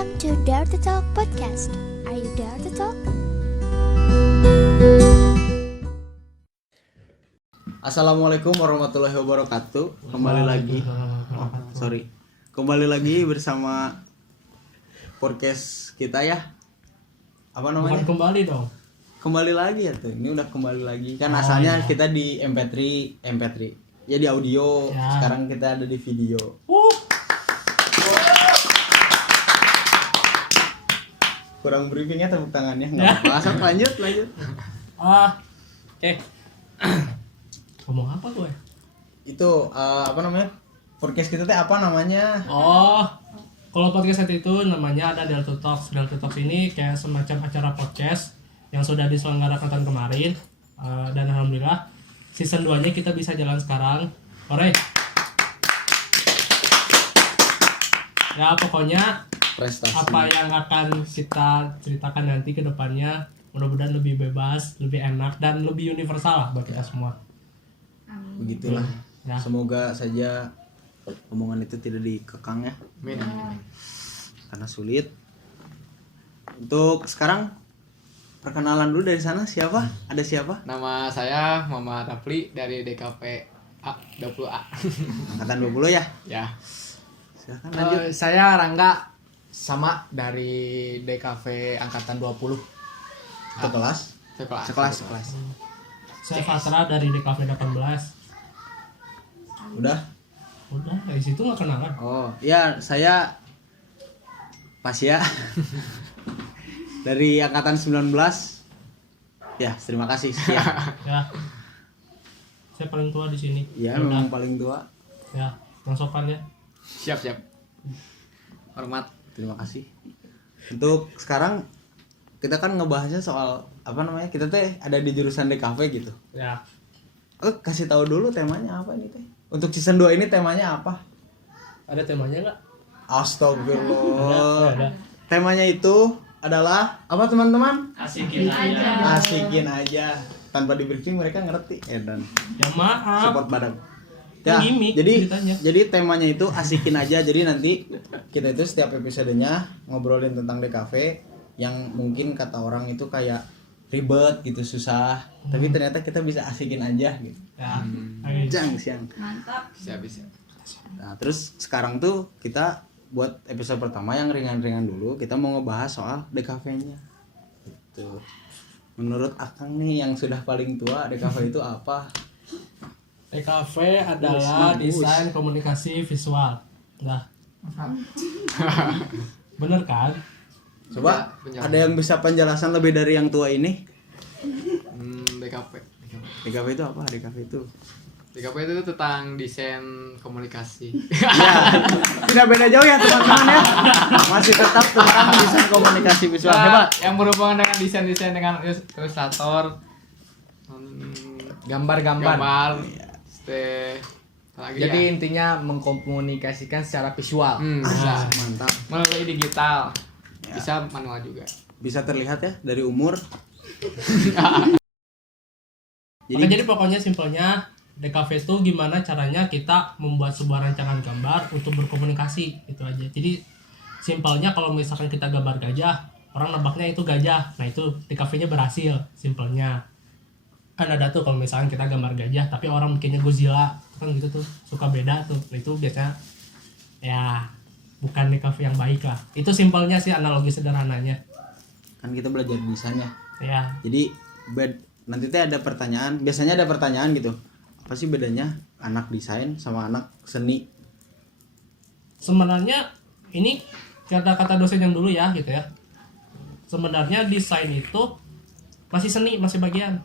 Welcome to Dare to Talk podcast. Are you dare to talk? Assalamualaikum warahmatullahi wabarakatuh. Kembali lagi bersama podcast kita ya. Apa namanya? Bukan kembali dong. Kembali lagi ya tuh. Ini udah kembali lagi. Kan asalnya iya. kita di MP3. Ya di audio. Ya. Sekarang kita ada di video. Kurang briefingnya tepuk tangannya. Enggak apa-apa. Asal lanjut. Oke. Ngomong apa gue? Itu apa namanya? Podcast kita teh apa namanya? Kalau podcast itu namanya ada Dare to Talks. Dare to Talks ini kayak semacam acara podcast yang sudah diselenggarakan tahun kemarin. Dan alhamdulillah season 2-nya kita bisa jalan sekarang. Ore. Ya pokoknya Prestasi. apa yang akan kita ceritakan nanti ke depannya mudah-mudahan lebih bebas, lebih enak dan lebih universal lah buat kita semua. Begitulah. Ya. Semoga saja omongan itu tidak dikekang ya. Amin. Karena sulit. Untuk sekarang perkenalan dulu dari sana siapa? Ada siapa? Nama saya Muhammad Rafli dari DKP A20A. Angkatan 20 ya? Ya. Silakan lanjut. Saya Rangga sama dari DKV angkatan 20. Itu kelas? Sekelas. Saya Fatra dari DKV 18. Udah? Udah, dari situ nggak kenalan. Oh, ya saya Pasya. Dari angkatan 19. Ya, terima kasih. Sekian. Ya. Saya paling tua di sini. Ya, Udah. memang paling tua. Ya, yang sopan ya. Siap. Hormat. Terima kasih. Untuk sekarang kita kan ngebahasnya soal apa namanya? Kita teh ada di jurusan DKV gitu. Ya. Kasih tahu dulu temanya apa ini teh? Untuk season 2 ini temanya apa? Ada temanya nggak? Astagfirullah. Ada. Temanya itu adalah apa teman-teman? Asikin aja. Asikin aja. Tanpa di briefing mereka ngerti. Dan Ya maaf. support badak. Kan Ya, gimmick jadi ceritanya. jadi temanya itu asikin aja. Jadi nanti kita itu setiap episodenya ngobrolin tentang DKV yang mungkin kata orang itu kayak ribet gitu, susah. Tapi ternyata kita bisa asikin aja gitu. Ya. Siang. Siap. Nah, terus sekarang tuh kita buat episode pertama yang ringan-ringan dulu. Kita mau ngebahas soal DKV-nya. Gitu. Menurut Akang nih yang sudah paling tua, DKV itu apa? DKV adalah Bagus. desain komunikasi visual. Nah. Bener kan? Coba Penjelasan. ada yang bisa penjelasan lebih dari yang tua ini? DKP. DKV itu apa? DKV itu DKP itu tentang desain komunikasi. ya, tidak beda jauh ya teman-teman ya. Masih tetap tentang desain komunikasi visual. Hebat. Yang berhubungan dengan desain dengan ilustrator, gambar. Jadi intinya mengkomunikasikan secara visual. Bisa. Mantap. Melalui digital. Ya. Bisa manual juga. Bisa terlihat ya dari umur. Jadi pokoknya simpelnya DKV itu gimana caranya kita membuat sebuah rancangan gambar untuk berkomunikasi itu aja. Jadi simpelnya kalau misalkan kita gambar gajah, orang nebaknya itu gajah. Nah itu DKV-nya berhasil simpelnya. Kan ada tuh kalau misalkan kita gambar gajah tapi orang bikinnya Godzilla, kan gitu tuh suka beda tuh. Nah, itu biasanya ya bukan DKV yang baik lah. Itu simpelnya sih analogi sederhananya. Kan kita belajar desain ya. Ya. Jadi nanti teh ada pertanyaan. Biasanya ada pertanyaan gitu. Apa sih bedanya anak desain sama anak seni? Sebenarnya ini kata-kata dosen yang dulu ya gitu ya. Sebenarnya desain itu masih seni, masih bagian.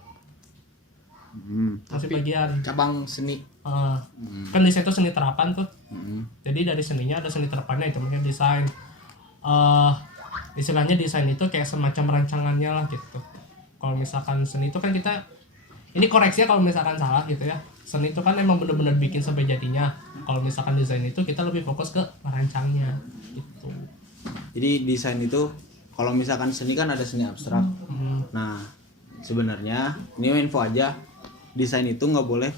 Masih bagian. Cabang seni. Kan desain itu seni terapan tuh. Hmm. Jadi dari seninya ada seni terapannya itu namanya desain. Istilahnya desain itu kayak semacam rancangannya lah gitu. Kalau misalkan seni itu kan kita ini koreksi ya kalau misalkan salah gitu ya. Seni itu kan emang bener-bener bikin sampai jadinya. Kalau misalkan desain itu kita lebih fokus ke merancangnya gitu. Jadi desain itu kalau misalkan seni kan ada seni abstrak. Nah, sebenarnya ini info aja. Desain itu nggak boleh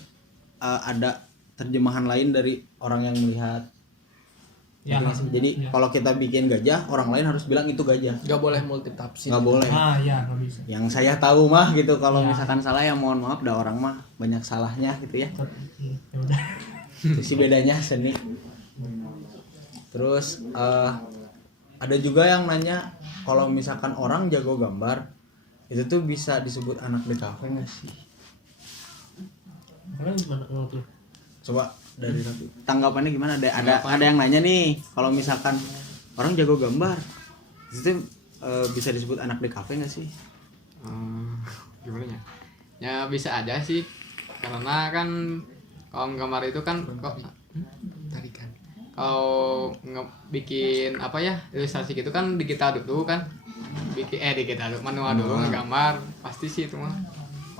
ada terjemahan lain dari orang yang melihat. Ya, Jadi ya. kalau kita bikin gajah, orang lain harus bilang itu gajah. Nggak boleh multitafsir. Nggak boleh. Ah ya nggak bisa. Yang saya tahu mah gitu, kalau Ya. misalkan salah ya mohon maaf, dah orang mah banyak salahnya gitu ya. Ya udah. Itu sih bedanya seni. Terus ada juga yang nanya kalau misalkan orang jago gambar itu tuh bisa disebut anak DKV nggak sih? Kalian gimana tuh? Coba dari Raffi. Tanggapannya gimana? Ada yang nanya nih, kalau misalkan orang jago gambar itu bisa disebut anak DKV nggak sih? Gimana ya? Ya bisa aja sih, karena kan kalau gambar itu kan kok Tarikan. kalau bikin apa ya ilustrasi gitu kan digital dulu kan, digital dulu manual dulu ngegambar pasti sih itu mah.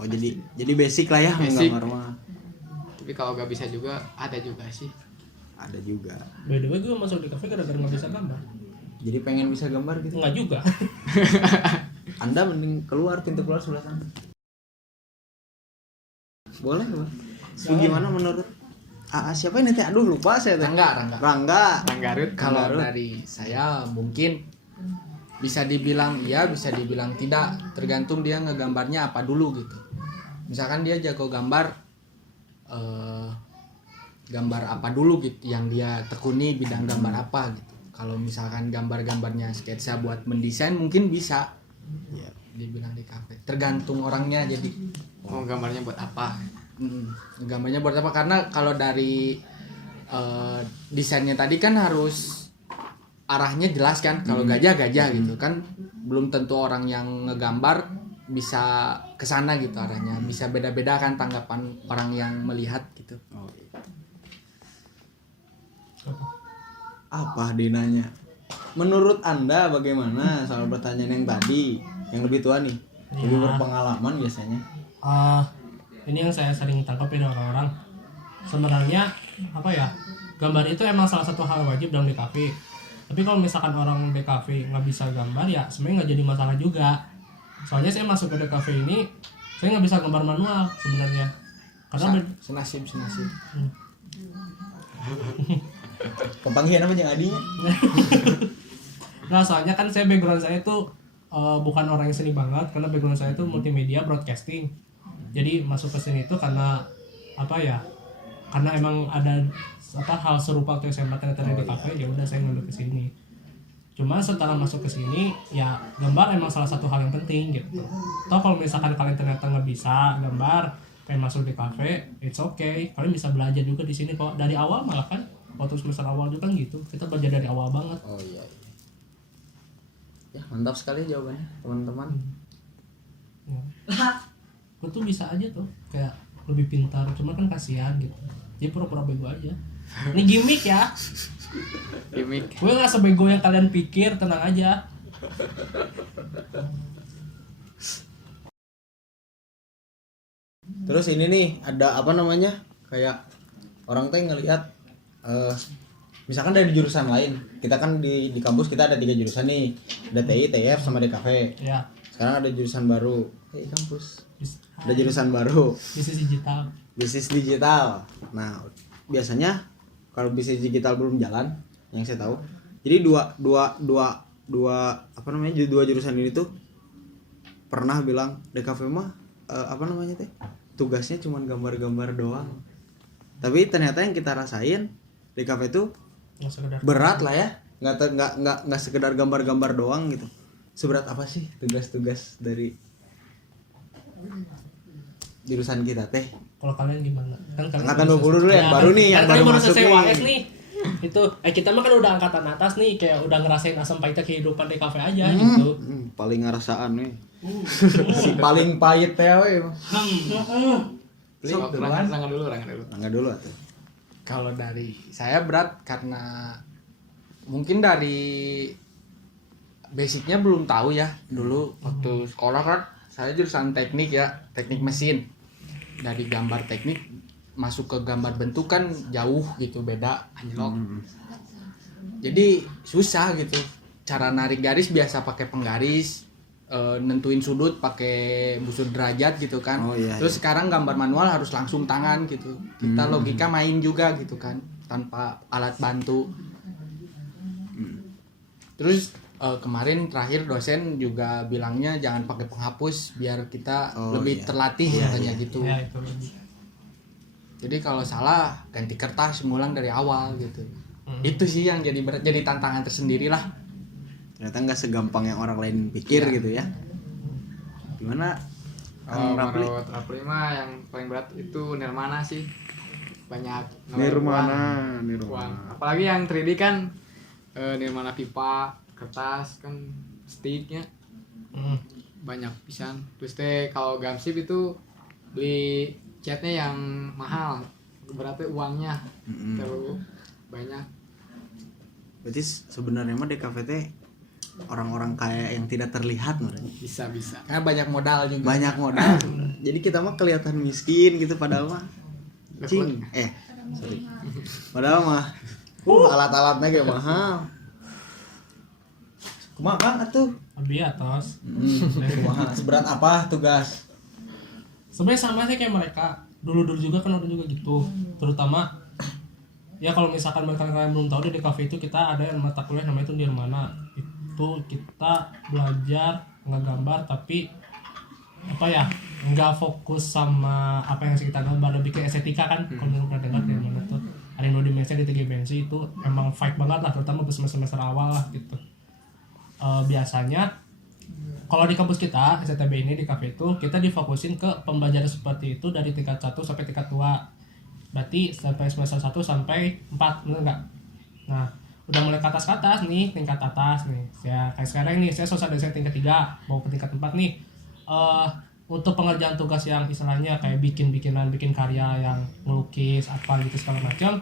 Oh jadi basic lah ya Basic. menggambar mah. Tapi kalau nggak bisa juga ada juga sih. Ada juga. By the way gue masuk di kafe gara-gara nggak bisa gambar. Jadi pengen bisa gambar gitu. Nggak juga. Anda mending keluar, pintu keluar sebelah sana. Boleh. Gimana menurut siapa ini teh? Aduh lupa saya teh. Rangga. Ranggarut Kalau Ranggarut. dari saya mungkin bisa dibilang iya, bisa dibilang tidak, tergantung dia ngegambarnya apa dulu gitu. Misalkan dia jago gambar gambar apa dulu gitu yang dia tekuni, bidang gambar apa gitu. Kalau misalkan gambar-gambarnya sketsa buat mendesain mungkin bisa Iya. dibilang di kafe. Tergantung orangnya jadi mau gambarnya buat apa? gambarnya buat apa, karena kalau dari desainnya tadi kan harus arahnya jelas kan. Kalau gajah gitu kan belum tentu orang yang ngegambar bisa kesana gitu arahnya, bisa beda-beda kan tanggapan orang yang melihat gitu. Oh, iya. Apa dinanya? Menurut Anda bagaimana soal pertanyaan yang tadi, yang lebih tua nih, lebih berpengalaman biasanya? Ini yang saya sering tangkap dari orang-orang. Sebenarnya apa ya? Gambar itu emang salah satu hal wajib dalam DKV. Tapi kalau misalkan orang DKV nggak bisa gambar ya sebenarnya nggak jadi masalah juga. Soalnya saya masuk ke DKV ini saya nggak bisa gambar manual sebenarnya. Karena senasib. Kepanggian apa yang adinya? nah soalnya kan saya background saya tuh bukan orang yang seni banget, karena background saya tuh multimedia broadcasting. Jadi masuk ke sini itu karena apa ya? Karena emang ada hal serupa waktu SMA ternyata di kafe, ya udah saya ngambil ke sini. Cuma setelah masuk ke sini ya gambar emang salah satu hal yang penting gitu. Toh kalau misalkan kalian ternyata nggak bisa gambar, pengen masuk di kafe, it's okay. Kalian bisa belajar juga di sini kok dari awal, malah kan waktu semester awal juga kan gitu. Kita belajar dari awal banget. Oh iya. Ya mantap sekali jawabannya teman-teman. Ya. Gue tuh bisa aja tuh kayak lebih pintar, cuma kan kasihan gitu. Jadi pura-pura bego aja. Ini gimmick ya. Gimmick. Gue gak sebego yang kalian pikir, tenang aja. Terus ini nih ada apa namanya? Kayak orang teh ngelihat misalkan dari jurusan lain. Kita kan di kampus kita ada 3 jurusan nih. Ada TI, TF sama DKV. Ya. Sekarang ada jurusan baru. Kampus. Ada jurusan baru. Bisnis digital. Bisnis digital. Nah, biasanya kalau bisnis digital belum jalan, yang saya tahu. Jadi dua jurusan ini tuh pernah bilang DKV mah apa namanya teh? Tugasnya cuma gambar-gambar doang. Tapi ternyata yang kita rasain DKV itu berat lah ya. Nggak sekedar gambar-gambar doang gitu. Seberat apa sih tugas-tugas dari jurusan kita teh? Kalau kalian gimana? Kan kalian Angkatan 20 dulu yang baru nih, yang kalian baru baru masuk selesai nih. UAS nih. Itu kita mah kan udah angkatan atas nih, kayak udah ngerasain asam pahitnya kehidupan di kafe aja gitu. Paling ngerasaan nih. Si paling pahit teh we. Rangga dulu. Angga dulu atuh. Kalau dari saya berat karena mungkin dari basicnya belum tahu ya. Dulu waktu sekolah kan saya jurusan teknik ya, teknik mesin. Dari gambar teknik masuk ke gambar bentuk kan jauh gitu, beda, anjlok. Jadi susah gitu. Cara narik garis biasa pakai penggaris, nentuin sudut pakai busur derajat gitu kan. Oh, iya, Terus sekarang gambar manual harus langsung tangan gitu. Kita logika main juga gitu kan, tanpa alat bantu. Terus kemarin terakhir dosen juga bilangnya jangan pakai penghapus biar kita lebih terlatih katanya gitu. Ya itu. Jadi kalau salah ganti kertas ngulang dari awal gitu. Itu sih yang jadi berat, jadi tantangan tersendiri lah. Ternyata nggak segampang yang orang lain pikir gitu ya. Gimana Kalau Kang Rapli? menurut Rapli mah yang paling berat itu Nirmana sih. Banyak Nirmana. uang. Apalagi yang 3D kan Nirmana pipa, kertas kan sticknya banyak pisan. Terus teh kalau Gamsip itu beli catnya yang mahal, berarti uangnya terlalu banyak. Berarti sebenarnya mah DKV orang-orang kaya yang tidak terlihat sebenarnya. Bisa. Karena banyak modal juga. Banyak modal sebenarnya. Jadi kita mah kelihatan miskin gitu padahal mah cing. Sorry. Padahal mah alat-alatnya kayak mahal. Kumaha Kang atuh? Lebih atas. Kumaha? Seberat apa tugas? Sebenarnya sama sih kayak mereka. Dulu juga kan orang juga gitu. Terutama ya kalau misalkan kalian belum tahu di DKV itu kita ada yang mata kuliah namanya itu Nirmana. Itu kita belajar ngegambar tapi apa ya, nggak fokus sama apa yang kita gambar, lebih ke estetika kan. Kalau belum pernah dengar Nirmana tuh ada yang 2 dimensi, ada 3 dimensi, itu emang fight banget lah, terutama pas semester awal lah gitu. Biasanya kalau di kampus kita STB ini di kafe itu kita difokusin ke pembelajaran seperti itu dari tingkat 1 sampai tingkat 2. Berarti sampai semester 1 sampai 4, bener nggak? Nah, udah mulai ke atas nih, tingkat atas nih. Saya kayak sekarang nih, saya social design tingkat 3, mau ke tingkat 4 nih. Untuk pengerjaan tugas yang istilahnya kayak bikin karya yang melukis apa gitu segala macam,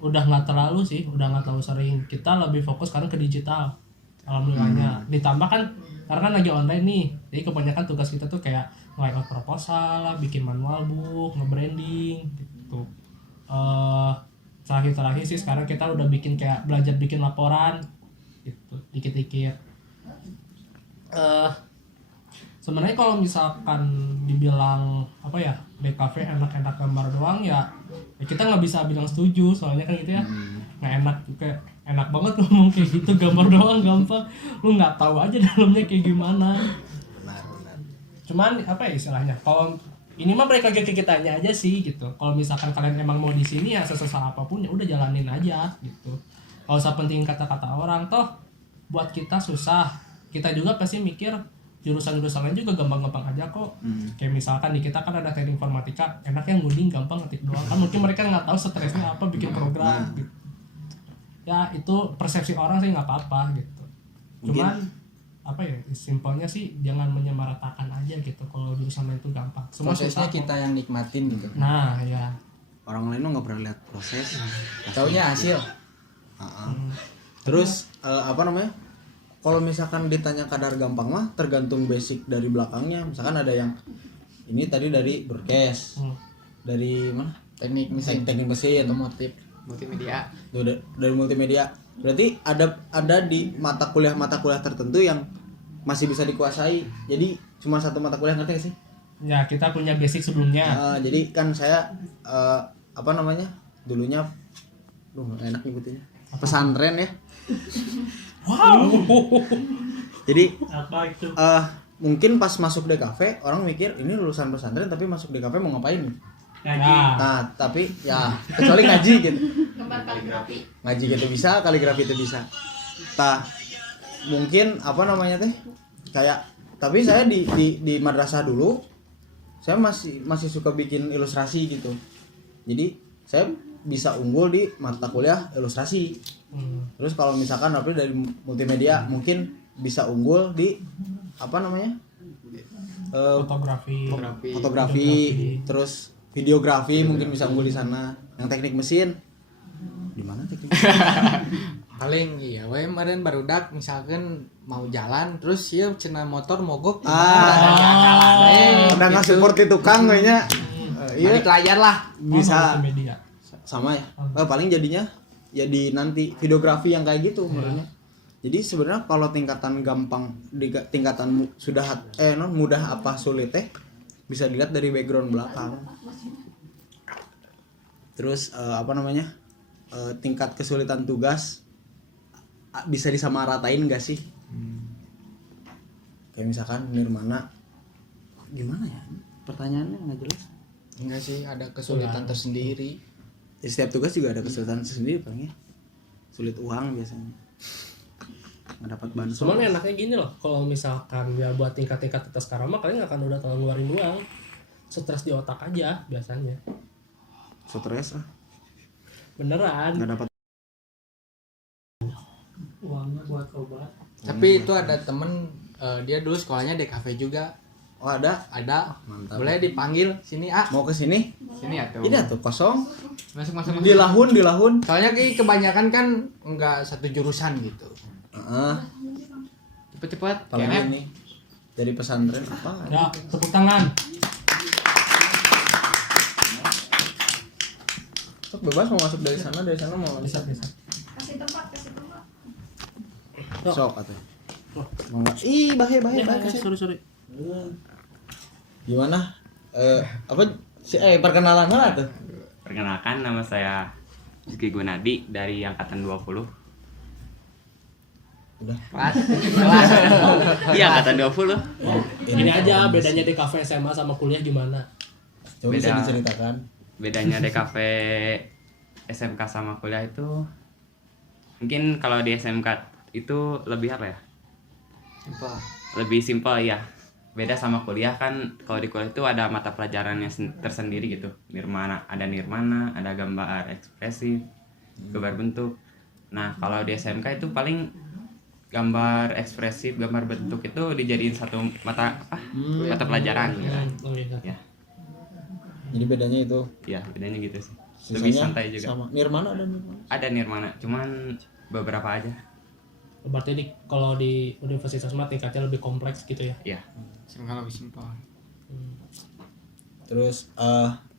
udah nggak terlalu sering. Kita lebih fokus sekarang ke digital. Alhamdulillahnya. Ditambah kan karena kan lagi online nih, jadi kebanyakan tugas kita tuh kayak nge-layout proposal lah, bikin manual book, nge-branding gitu. Terakhir sih sekarang kita udah belajar bikin laporan gitu, dikit-dikit. Sebenarnya kalau misalkan dibilang apa ya, DKV enak-enak gambar doang ya kita nggak bisa bilang setuju, soalnya kan gitu ya. Nggak enak juga, enak banget ngomong kayak gitu, gambar doang gampang, lu nggak tahu aja dalamnya kayak gimana. Benar. Cuman apa ya istilahnya, kalau ini mah balik lagi ke kitanya aja sih gitu. Kalau misalkan kalian emang mau di sini ya sesusah apapun ya udah jalanin aja gitu. Gak usah penting kata-kata orang, toh buat kita susah, kita juga pasti mikir jurusan-jurusan lain juga gampang-gampang aja kok. Kayak misalkan di kita kan ada teknik informatika, enaknya ngoding gampang, ngetik doang kan. Mungkin mereka nggak tahu stresnya apa bikin program gitu. Ya itu persepsi orang sih nggak apa-apa gitu. Cuman apa ya, simpelnya sih jangan menyamaratakan aja gitu. Kalau jurusan lain itu gampang, semua Prosesnya susah kita yang nikmatin gitu. nah ya. Orang lain mah nggak pernah lihat proses. Taunya hasil. Terus apa namanya? Kalau misalkan ditanya kadar gampang mah tergantung basic dari belakangnya. Misalkan ada yang ini tadi dari broadcast, dari mana? Teknik mesin, Teknik mesin, otomotif. Multimedia. tuh dari multimedia. Berarti ada di mata kuliah tertentu yang masih bisa dikuasai. Jadi cuma satu mata kuliah, ngerti gak sih? Ya kita punya basic sebelumnya. Jadi kan saya apa namanya? Dulunya enak nyebutinnya. Pesantren ya. Wow. Jadi Apa itu? mungkin pas masuk DKV orang mikir ini lulusan pesantren tapi masuk DKV mau ngapain? Ngaji. Nah, tapi ya kecuali ngaji gitu. Gambar kaligrafi. Ngaji gitu bisa, kaligrafi itu bisa. Mungkin apa namanya teh? Kayak tapi saya di madrasah dulu saya masih suka bikin ilustrasi gitu. Jadi saya bisa unggul di mata kuliah ilustrasi. Terus kalau misalkan tapi dari multimedia mungkin bisa unggul di apa namanya? Fotografi, terus videografi mungkin bisa unggul di sana. Yang teknik mesin di mana teknik mesin? Paling iya we kemarin barudak misalkan mau jalan terus ya cenah motor mogok Udah nggak support itu tukang kayaknya. Iya, balik layar lah bisa Media. sama ya. Paling jadinya ya di nanti videografi yang kayak gitu menurutnya. Jadi sebenarnya kalau tingkatan gampang di tingkatan mudah apa sulit bisa dilihat dari background belakang. Terus apa namanya? Tingkat kesulitan tugas bisa disamaratain gak sih? Kayak misalkan Nirmana gimana ya? Pertanyaannya nggak jelas. Enggak sih, ada kesulitan tersendiri. Ya, setiap tugas juga ada kesulitan tersendiri paling ya. Sulit uang biasanya. Nggak dapat bantuan. Cuman enaknya gini loh, kalau misalkan ya buat tingkat-tingkat atas sekarang mah kalian nggak akan udah terlalu ngeluarin uang, stres di otak aja biasanya. Stres ah. Beneran. Nggak dapat. Uangnya buat obat. Tapi itu ada temen dia dulu sekolahnya DKV juga. Oh ada. Mantap. Boleh dipanggil sini Mau ke sini? Sini atuh. Ini atuh kosong. Masuk. Di lahun. Soalnya kebanyakan kan enggak satu jurusan gitu. Heeh. Cepet-cepet. Apalagi Kemet. ini dari pesantren apa? Ya, tepuk tangan. Sok bebas mau masuk dari sana mau Bisa. sok atuh. Mau nggak? Ih, bahaya. Sorry. Gimana? Apa perkenalan lah tuh? Perkenalkan, nama saya Rizky Gunadi dari angkatan 20. Udah. Iya, angkatan 20. Ini aja bedanya di kafe SMA sama kuliah gimana? Coba bisa Beda. diceritakan. Bedanya DKV SMK sama kuliah itu mungkin kalau di SMK itu lebih apa ya? Lebih simpel ya. Beda sama kuliah kan, kalau di kuliah itu ada mata pelajarannya tersendiri gitu. Ada nirmana, ada gambar ekspresif, gambar bentuk. Nah, kalau di SMK itu paling gambar ekspresif, gambar bentuk itu dijadiin satu mata pelajaran gitu. Oh iya. Ya, Jadi bedanya itu. ya bedanya gitu sih. Lebih Sisanya santai juga. Sama Nirmana ada Nirmana. Ada nirmana, cuman beberapa aja. Berarti kalau di universitas mah tingkatnya lebih kompleks gitu ya. Ya. Semoga lebih simpel. Terus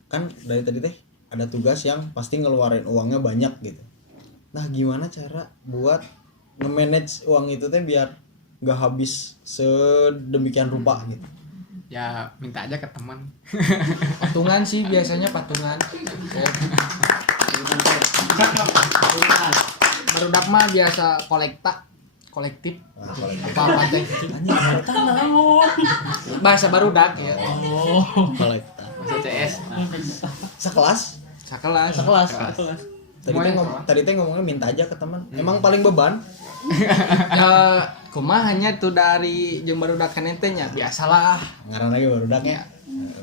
kan dari tadi teh ada tugas yang pasti ngeluarin uangnya banyak gitu. Nah, gimana cara buat nge-manage uang itu teh biar nggak habis sedemikian rupa gitu? Ya minta aja ke teman. Patungan sih biasanya patungan. Kayak barudak mah biasa kolektif. Nah, kalau gitu. Apa teh? Bahasa barudak ya. Oh. Kolekta. CS. Sekelas? Sakelas. Tadi teh ngomongnya minta aja ke teman. Emang paling beban? Ya kumaha hanya tuh dari jeung barudak kenete nya biasalah Ngaran lagi barudaknya.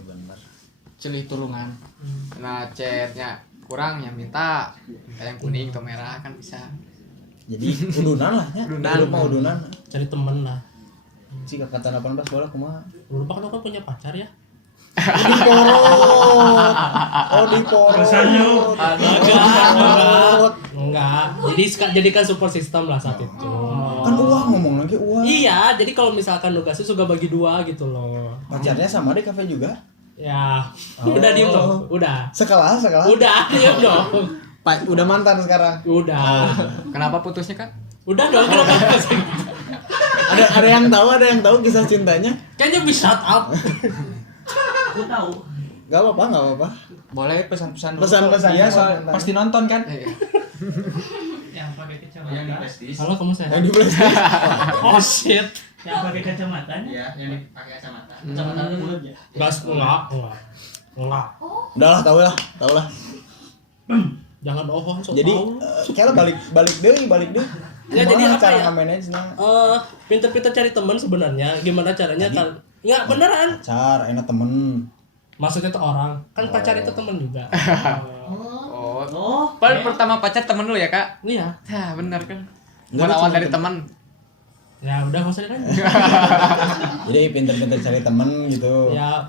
Bener. celih tulungan. Nah chatnya kurang ya minta yang kuning atau merah kan bisa. Jadi udunan lah ya. Udunan mau udunan. Cari temen lah. Si kakak 18 bola kumaha? Lupa kan punya pacar ya? Enggak. Jadi jadikan support system lah saat itu. Kan uang ngomong lagi uang. Iya, jadi kalau misalkan nugasnya suka bagi dua gitu loh. Pacarnya sama di kafe juga? Ya, udah diem dong, udah. Sekelas. Udah, diem dong. Pak, udah mantan sekarang. Udah. Kenapa putusnya kan? Udah dong, kenapa sih? Ada yang tahu kisah cintanya? Kayaknya bisa shut up. Gak apa-apa. Boleh pesan-pesan dulu. Pesan-pesan. Iya, soal pasti nonton kan? Halo, kamu sehat? Yang di flashdisk. Oh shit. Yang pakai kacamata? Iya, yang dipakai kacamata. Kacamata itu mulut ya? Enggak. Udah lah, tahu lah. Jangan bohong, sok Jadi tahu. kayaknya balik deh. Ya, jadi apa cara ya? nge-manage nah? Pinter-pinter cari teman sebenarnya. Gimana caranya kan? Enggak beneran. Pacar, enak temen. Maksudnya tuh orang, kan pacar itu teman juga. Oh. Paling pertama pacar temen lu ya kak? Iya. Ya benar kan. Enggak, Berawal cuma dari teman. Ya udah nggak usah dilanjut. Jadi pinter-pinter cari temen gitu. Ya,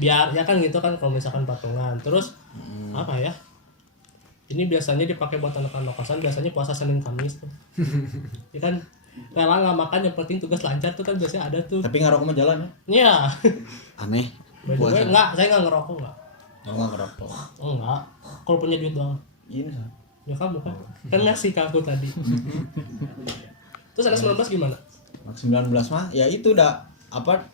biar ya kan gitu kan kalau misalkan patungan. Terus apa ya? Ini biasanya dipakai buat anak-anak kosan. Biasanya puasa Senin Kamis tuh. Ya kan rela nggak makan yang penting tugas lancar tuh kan biasanya ada tuh. Tapi ngerokok mah jalan ya? Iya. Aneh. By the way, enggak, saya nggak ngerokok enggak. Nggak ngerokok. Enggak. Kalau punya duit doang. Ini Ya kamu kan. Kan ngasih ke aku tadi. Terus anak 19 gimana? Anak 19 mah ya itu udah apa,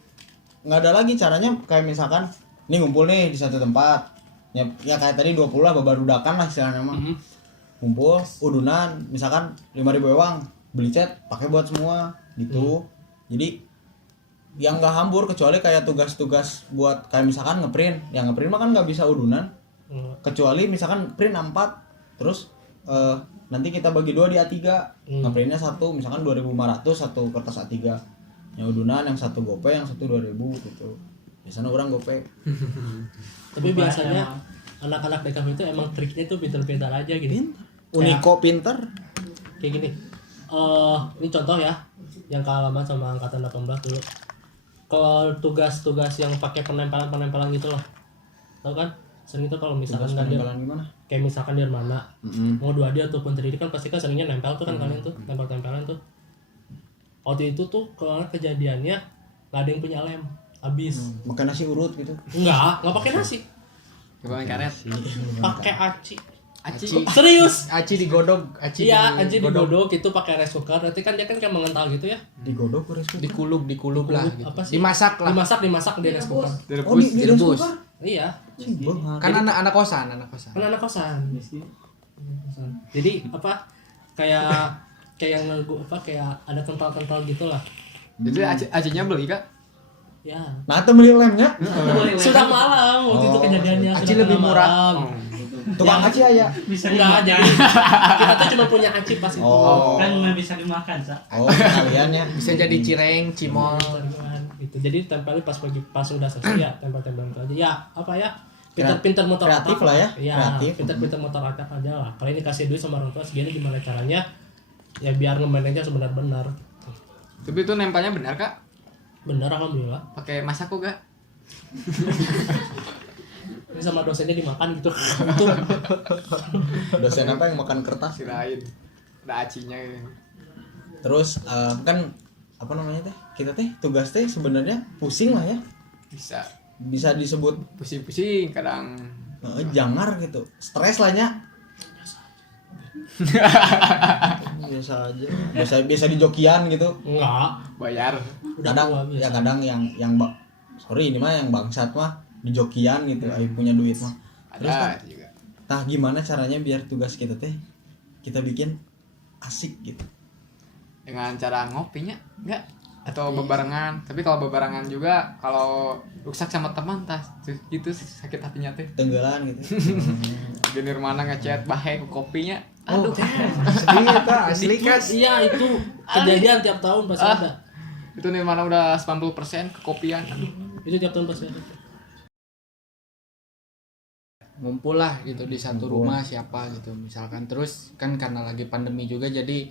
nggak ada lagi caranya. Kayak misalkan nih ngumpul nih di satu tempat ya kayak tadi 20 lah barudakan lah istilahnya mah. ngumpul udunan misalkan 5.000 ewang beli cat pakai buat semua gitu. Jadi yang nggak hambur kecuali kayak tugas-tugas buat kayak misalkan ngeprint, yang ngeprint mah kan nggak bisa udunan kecuali misalkan print A4 terus nanti kita bagi 2 di A3 ngeprintnya satu misalkan 2.500 satu kertas A3 yang udunan yang satu gope yang satu 2.000 gitu biasanya orang gope. Tapi biasanya anak-anak DKV itu emang triknya tuh pinter-pinter aja gitu. Uniko pinter Kayak gini. Ini contoh ya yang kealaman sama angkatan 18 dulu. Kalau tugas-tugas yang pakai penempelan gitu loh. Tahu kan? Sering itu kalau misalkan kan dia gimana? kayak misalkan dia mana mau 2D ataupun 3D kan pasti kan seringnya nempel tuh kan kalian tuh, tempel-tempelan tuh. Waktu itu tuh kalau kejadiannya nggak ada yang punya lem, habis. Makan nasi urut gitu. Nggak pakai nasi. Coba karet. Pakai aci. Aci. Serius? Aci digodok, Iya, aci digodok itu pakai rice cooker. Berarti kan dia kan kayak mengental gitu ya. Digodok ke rice cooker. dikulub lah gitu. Apa sih? Dimasak lah. Dimasak di rice cooker. Oh, di rice direbus. cooker? Iya. Kan anak kosan. Kan anak kosan. Jadi apa? Kayak yang kayak ada kental-kental gitu lah. Jadi acinya beli Kak? Ya. Nah, itu beli lemnya. Sudah malam waktu itu kejadiannya. Aci sudah lebih tengah murah. malam. Tukang aci aya. Bisa Enggak, dimakan. jadi kita tuh cuma punya aci pas itu. Kan nggak bisa dimakan, Sa. Oh, kalian ya. Bisa jadi cireng, cimol. Gitu. Jadi tempelin pas udah selesai ya, tempel-tempel itu aja. Ya, apa ya? Pinter-pinter motor kreatif otak lah ya. Iya, Kreatif. pinter-pinter motor otak aja lah. Kalau ini kasih duit sama orang tua segini gimana caranya? Ya biar nge-manage sebenar-benar. Tapi itu nempelnya benar Kak? Bener alhamdulillah. Pakai masako Kak? Ini sama dosennya dimakan gitu. Dosen apa yang makan kertas? Kirain ada acinya gitu. Terus kan apa namanya teh? Kita teh tugas teh sebenarnya pusing lah ya. Bisa disebut Pusing-pusing kadang jangar gitu. Stres lah nya. Biasa aja. Biasa di jokian gitu. Enggak. bayar. Udah Kadang tua biasa. ya kadang yang sorry ini mah yang bangsat mah di jokian gitu, ayo punya duit mah. Terus kan, Ada juga. tah gimana caranya biar tugas kita teh kita bikin asik gitu. Dengan cara ngopinya enggak atau bebarengan. Tapi kalau bebarengan juga kalau rusak sama teman tas gitu sakit hatinya teh. Tenggelan gitu. Di Nirmana ngechat bahe ku kopinya. Aduh, Sedih eta asli kan. Iya itu kejadian tiap tahun pasti ada. Itu Nirmana udah 90% kekopian. Aduh. Itu tiap tahun pasti ada. Ngumpul lah gitu di satu rumah siapa gitu misalkan. Terus kan karena lagi pandemi juga jadi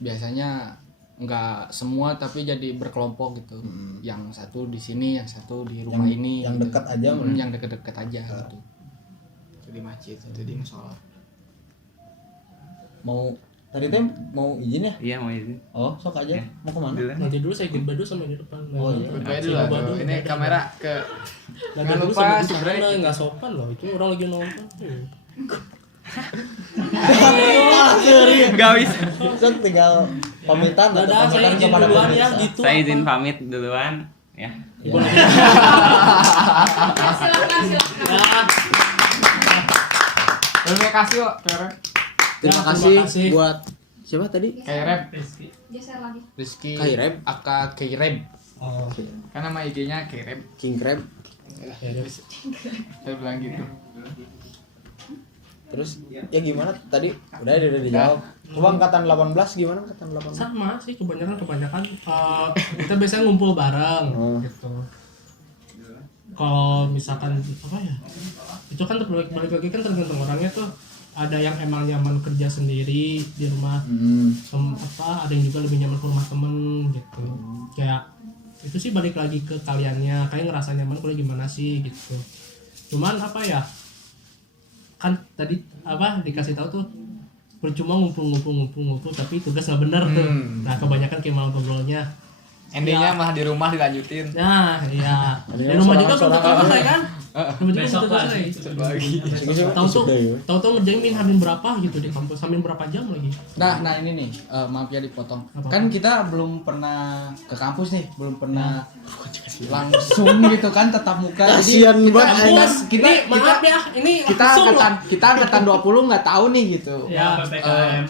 biasanya nggak semua tapi jadi berkelompok gitu. Yang satu di sini, yang satu di rumah ini. Yang gitu. dekat aja, Yang deket-deket aja gitu. Itu di masjid, itu di musola. Mau tadi teh mau izin ya? Iya mau izin. Oh, sok aja. Ya. Mau kemana? Dulu. Nanti dulu saya goodbye dulu sama di depan. Oh, iya. Goodbye dulu lah. Goodbye dulu. Ini kamera ke Jangan Jangan lupa lupa sama subscribe. subscribe nggak sopan loh itu orang lagi nonton. Gak bisa. Sok tinggal pamitan atau Dadah, saya pamitan izin kepada duluan ya pemirsa. gitu. Saya izin pamit duluan ya. Ya. Ya. Terima kasih kok, Kere. Terima Ya, kasih terima kasih. buat siapa tadi? Kairep. Rizky Kaireb. Aka Kaireb. Oh, Kan nama IG-nya Kairep. King Crab. ya udah. Saya bilang gitu. Terus ya gimana tadi udah dijawab. Coba angkatan 18 gimana angkatan 18? Sama sih kebanyakan kita biasanya ngumpul bareng gitu. Kalau misalkan apa ya? Itu kan balik lagi kan tergantung orangnya tuh. Ada yang emang nyaman kerja sendiri di rumah. Ada yang juga lebih nyaman ke rumah temen gitu. Kayak itu sih balik lagi ke kaliannya. Kayak ngerasa nyaman kuliah gimana sih gitu. Cuman apa ya? Kan tadi dikasih tahu tuh percuma ngumpul tapi tugas nggak bener tuh. Nah kebanyakan kayak malah ngobrolnya. Endingnya malah di rumah dilanjutin. Nah iya. Ada Di yang rumah juga belum sorangan-sorangan. selesai kan? Tiba-tiba Besok udah lagi. selesai. Tahu-tahu ngerjain Hamin berapa gitu di kampus, Hamin berapa jam lagi. Nah ini nih, maaf ya dipotong. Apa-apa. Kan kita belum pernah ke kampus nih, belum pernah langsung gitu kan tatap muka. Kasian Jadi banget. Ini maaf ya, ini kita angkatan 20 nggak tahu nih gitu. Ya, PPKM.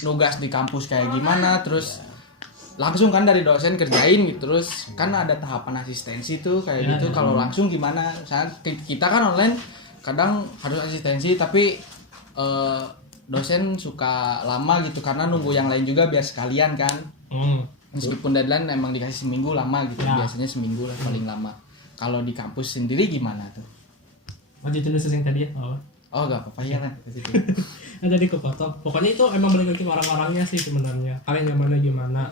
Nugas di kampus kayak gimana, terus langsung kan dari dosen kerjain gitu, terus kan ada tahapan asistensi tuh kayak Ya, gitu. ya. Kalau langsung gimana? Misalnya kita kan online kadang harus asistensi, tapi dosen suka lama gitu karena nunggu yang lain juga biar sekalian kan. Meskipun deadline emang dikasih seminggu lama gitu, Ya. biasanya seminggu lah paling lama. Kalau di kampus sendiri gimana tuh? lanjutin dulu yang tadi ya. Oh gak apa-apa ya kan. Nah, tadi kepotong. Pokoknya itu emang balik lagi ke orang-orangnya sih sebenarnya. Kalian nyamannya gimana?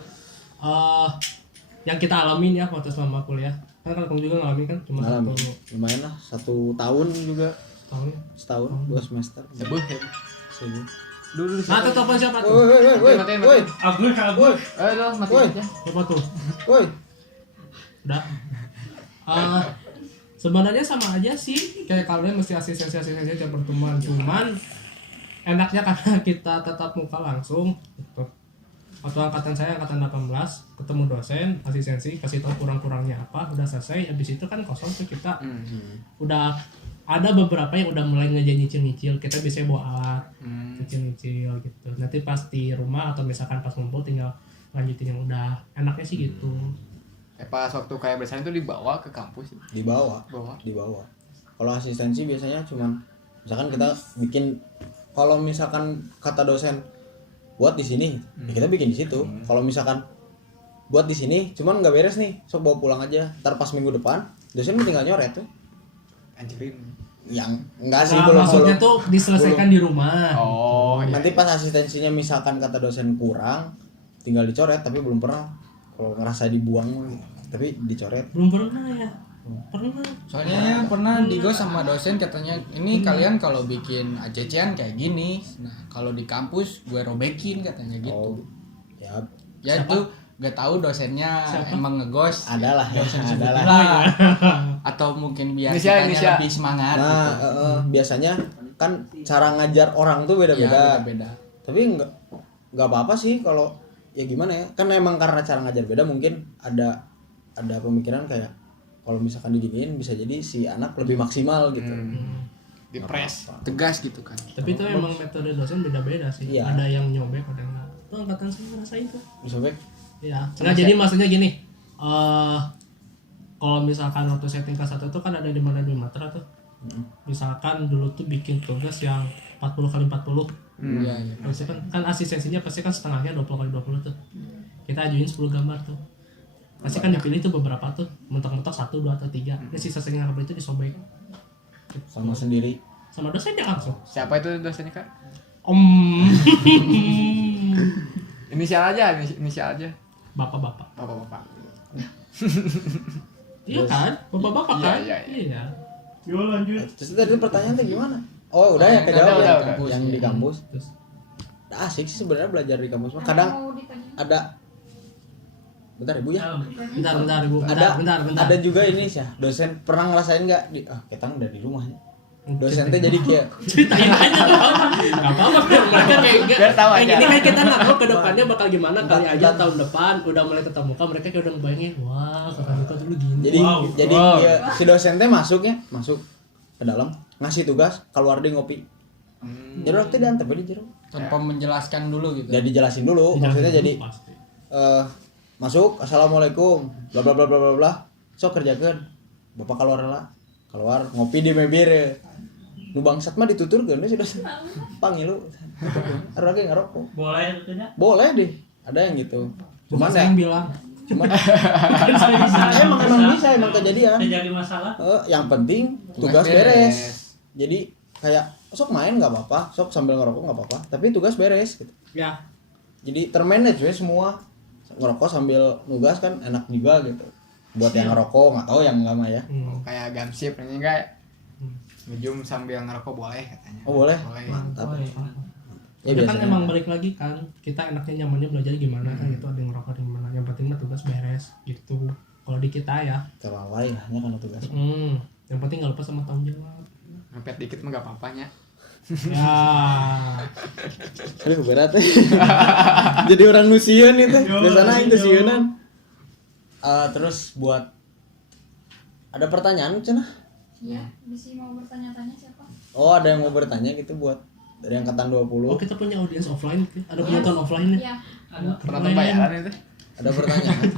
Yang kita alamin ya waktu selama kuliah. Kan kamu juga ngalamin kan cuma Ngalamin. satu Lumayan lah 1 tahun juga. tahun. Setahun 2 semester. Sebuah ya. Sebuah. Nah, itu telepon siapa tuh? Woi. Agus. Ayo mati Woi. aja. Siapa tuh? Woi. Udah. Sebenarnya sama aja sih kayak kalian mesti asistensi tiap pertemuan, cuman enaknya karena kita tetap muka langsung gitu. Waktu angkatan saya angkatan 18 ketemu dosen asistensi kasih tahu kurang-kurangnya apa, udah selesai. Habis itu kan kosong tuh kita udah ada beberapa yang udah mulai nyicil-nyicil, kita bisa bawa alat nyicil gitu. Nanti pas di rumah atau misalkan pas ngumpul tinggal lanjutin yang udah, enaknya sih gitu. Pas waktu kayak bersama itu dibawa ke kampus. Dibawa. Kalau asistensi biasanya cuman misalkan kita bikin, kalau misalkan kata dosen buat di sini, ya kita bikin di situ. Kalau misalkan buat di sini cuman nggak beres nih, sok bawa pulang aja. Ntar pas minggu depan dosen tinggal nyoret tuh. Anjirin. Yang enggak sih Nah, belum maksudnya tuh diselesaikan di rumah. Oh, iya. Nanti pas asistensinya misalkan kata dosen kurang, tinggal dicoret, tapi belum pernah kalau ngerasa dibuang tapi dicoret. Belum pernah ya? Pernah. Soalnya yang pernah digos sama dosen katanya ini kalian kalau bikin ACC-an kayak gini. Nah, kalau di kampus gue robekin katanya gitu. Oh, ya Ya Siapa? itu gak tahu dosennya Siapa? emang ngegos adalah ya, adalah. lah. Atau mungkin biar Inisial, kitanya inisial. lebih semangat Nah, gitu. biasanya kan cara ngajar orang tuh Ya, beda-beda. beda-beda. Tapi nggak apa-apa sih kalau ya gimana ya, kan emang karena cara ngajar beda, mungkin ada pemikiran kayak kalau misalkan diginiin bisa jadi si anak lebih maksimal gitu. Dipres. Tegas gitu kan. Tapi itu emang metode dosen beda-beda sih. Iya. Ada yang nyobek, ada yang enggak. Itu angkatan saya ngerasain tuh. Disobek. Ya. Nah, jadi maksudnya gini. Kalau misalkan waktu saya tingkat 1 tuh kan ada di mana di Matra tuh. Misalkan dulu tuh bikin tugas yang 40 kali 40. Iya, iya. Pasti kan asistensinya pasti kan setengahnya 20 kali 20 tuh. Kita ajuin 10 gambar tuh. Pasti kan dipilih tuh beberapa tuh, mentok-mentok 1, 2 atau 3. Nah, sisa setengah itu disobek Sama sendiri. sama dosennya langsung. Siapa itu dosennya, Kak? Inisial aja, inisial aja. Bapak-bapak. Bapak-bapak. Iya kan? Bapak-bapak Iya, kan? iya, Iya. Yo lanjut. Terus tadi pertanyaan tuh gimana? Oh, udah ya kejawab udah, ya. udah. Yang di kampus. Terus Asik sih sebenarnya belajar di kampus. Kadang ada bentar Ibu ya. bentar Ibu. Bentar. Ada juga ini sih, dosen pernah ngerasain nggak kita udah di rumahnya. Dosen teh jadi kayak Ceritain aja nggak apa-apa mereka kayak Biar tahu aja. ini kan kita nggak tahu ke depannya bakal gimana, kali aja tahun depan udah mulai tetap muka mereka kayak udah ngebayangin wah kakak muka dulu gini. jadi ya, si dosen teh masuk ke dalam ngasih tugas keluar deh ngopi. Jadi waktu dia antep di jero. Tanpa menjelaskan dulu gitu. Jadi jelasin dulu, maksudnya jadi Pasti. masuk assalamualaikum bla bla bla bla bla bla sok kerjakeun bapak keluar ngopi di mebir ya. Nu bangsat mah dituturkeun we si dosen pangilu aduh lagi ngerokok Boleh tentunya. boleh deh, ada yang gitu Bukan cuman saya ya yang bilang. cuman Bisa. emang kejadian. Terjadi masalah. Yang penting tugas beres. Jadi kayak sok main nggak apa-apa, sok sambil ngerokok nggak apa-apa, tapi tugas beres gitu. Ya. Jadi termanage we semua, ngerokok sambil nugas kan enak juga gitu. Buat yang ngerokok nggak tahu yang nggak mah ya. Kayak gamsip ini enggak. Ngejum sambil ngerokok boleh katanya. Oh boleh, Boleh. mantap. Ya, kan emang balik lagi kan kita enaknya nyamannya belajar gimana kan gitu, ada yang ngerokok ada yang mana, yang penting mah tugas beres gitu kalau di kita ya. terlalai hanya karena tugas. Yang penting nggak lupa sama tanggung jawab. Ngepet dikit mah gak apa-apanya. Ya. Aduh berat ya. Jadi orang nusian itu. Biasanya itu sieunan. Terus buat ada pertanyaan cenah? Iya, bisa mau bertanya-tanya siapa? Oh, ada yang mau bertanya gitu buat dari angkatan 20. Oh, kita punya audiens offline, ada penonton offline nih. Iya. Penonton bayaran itu. Ada pertanyaan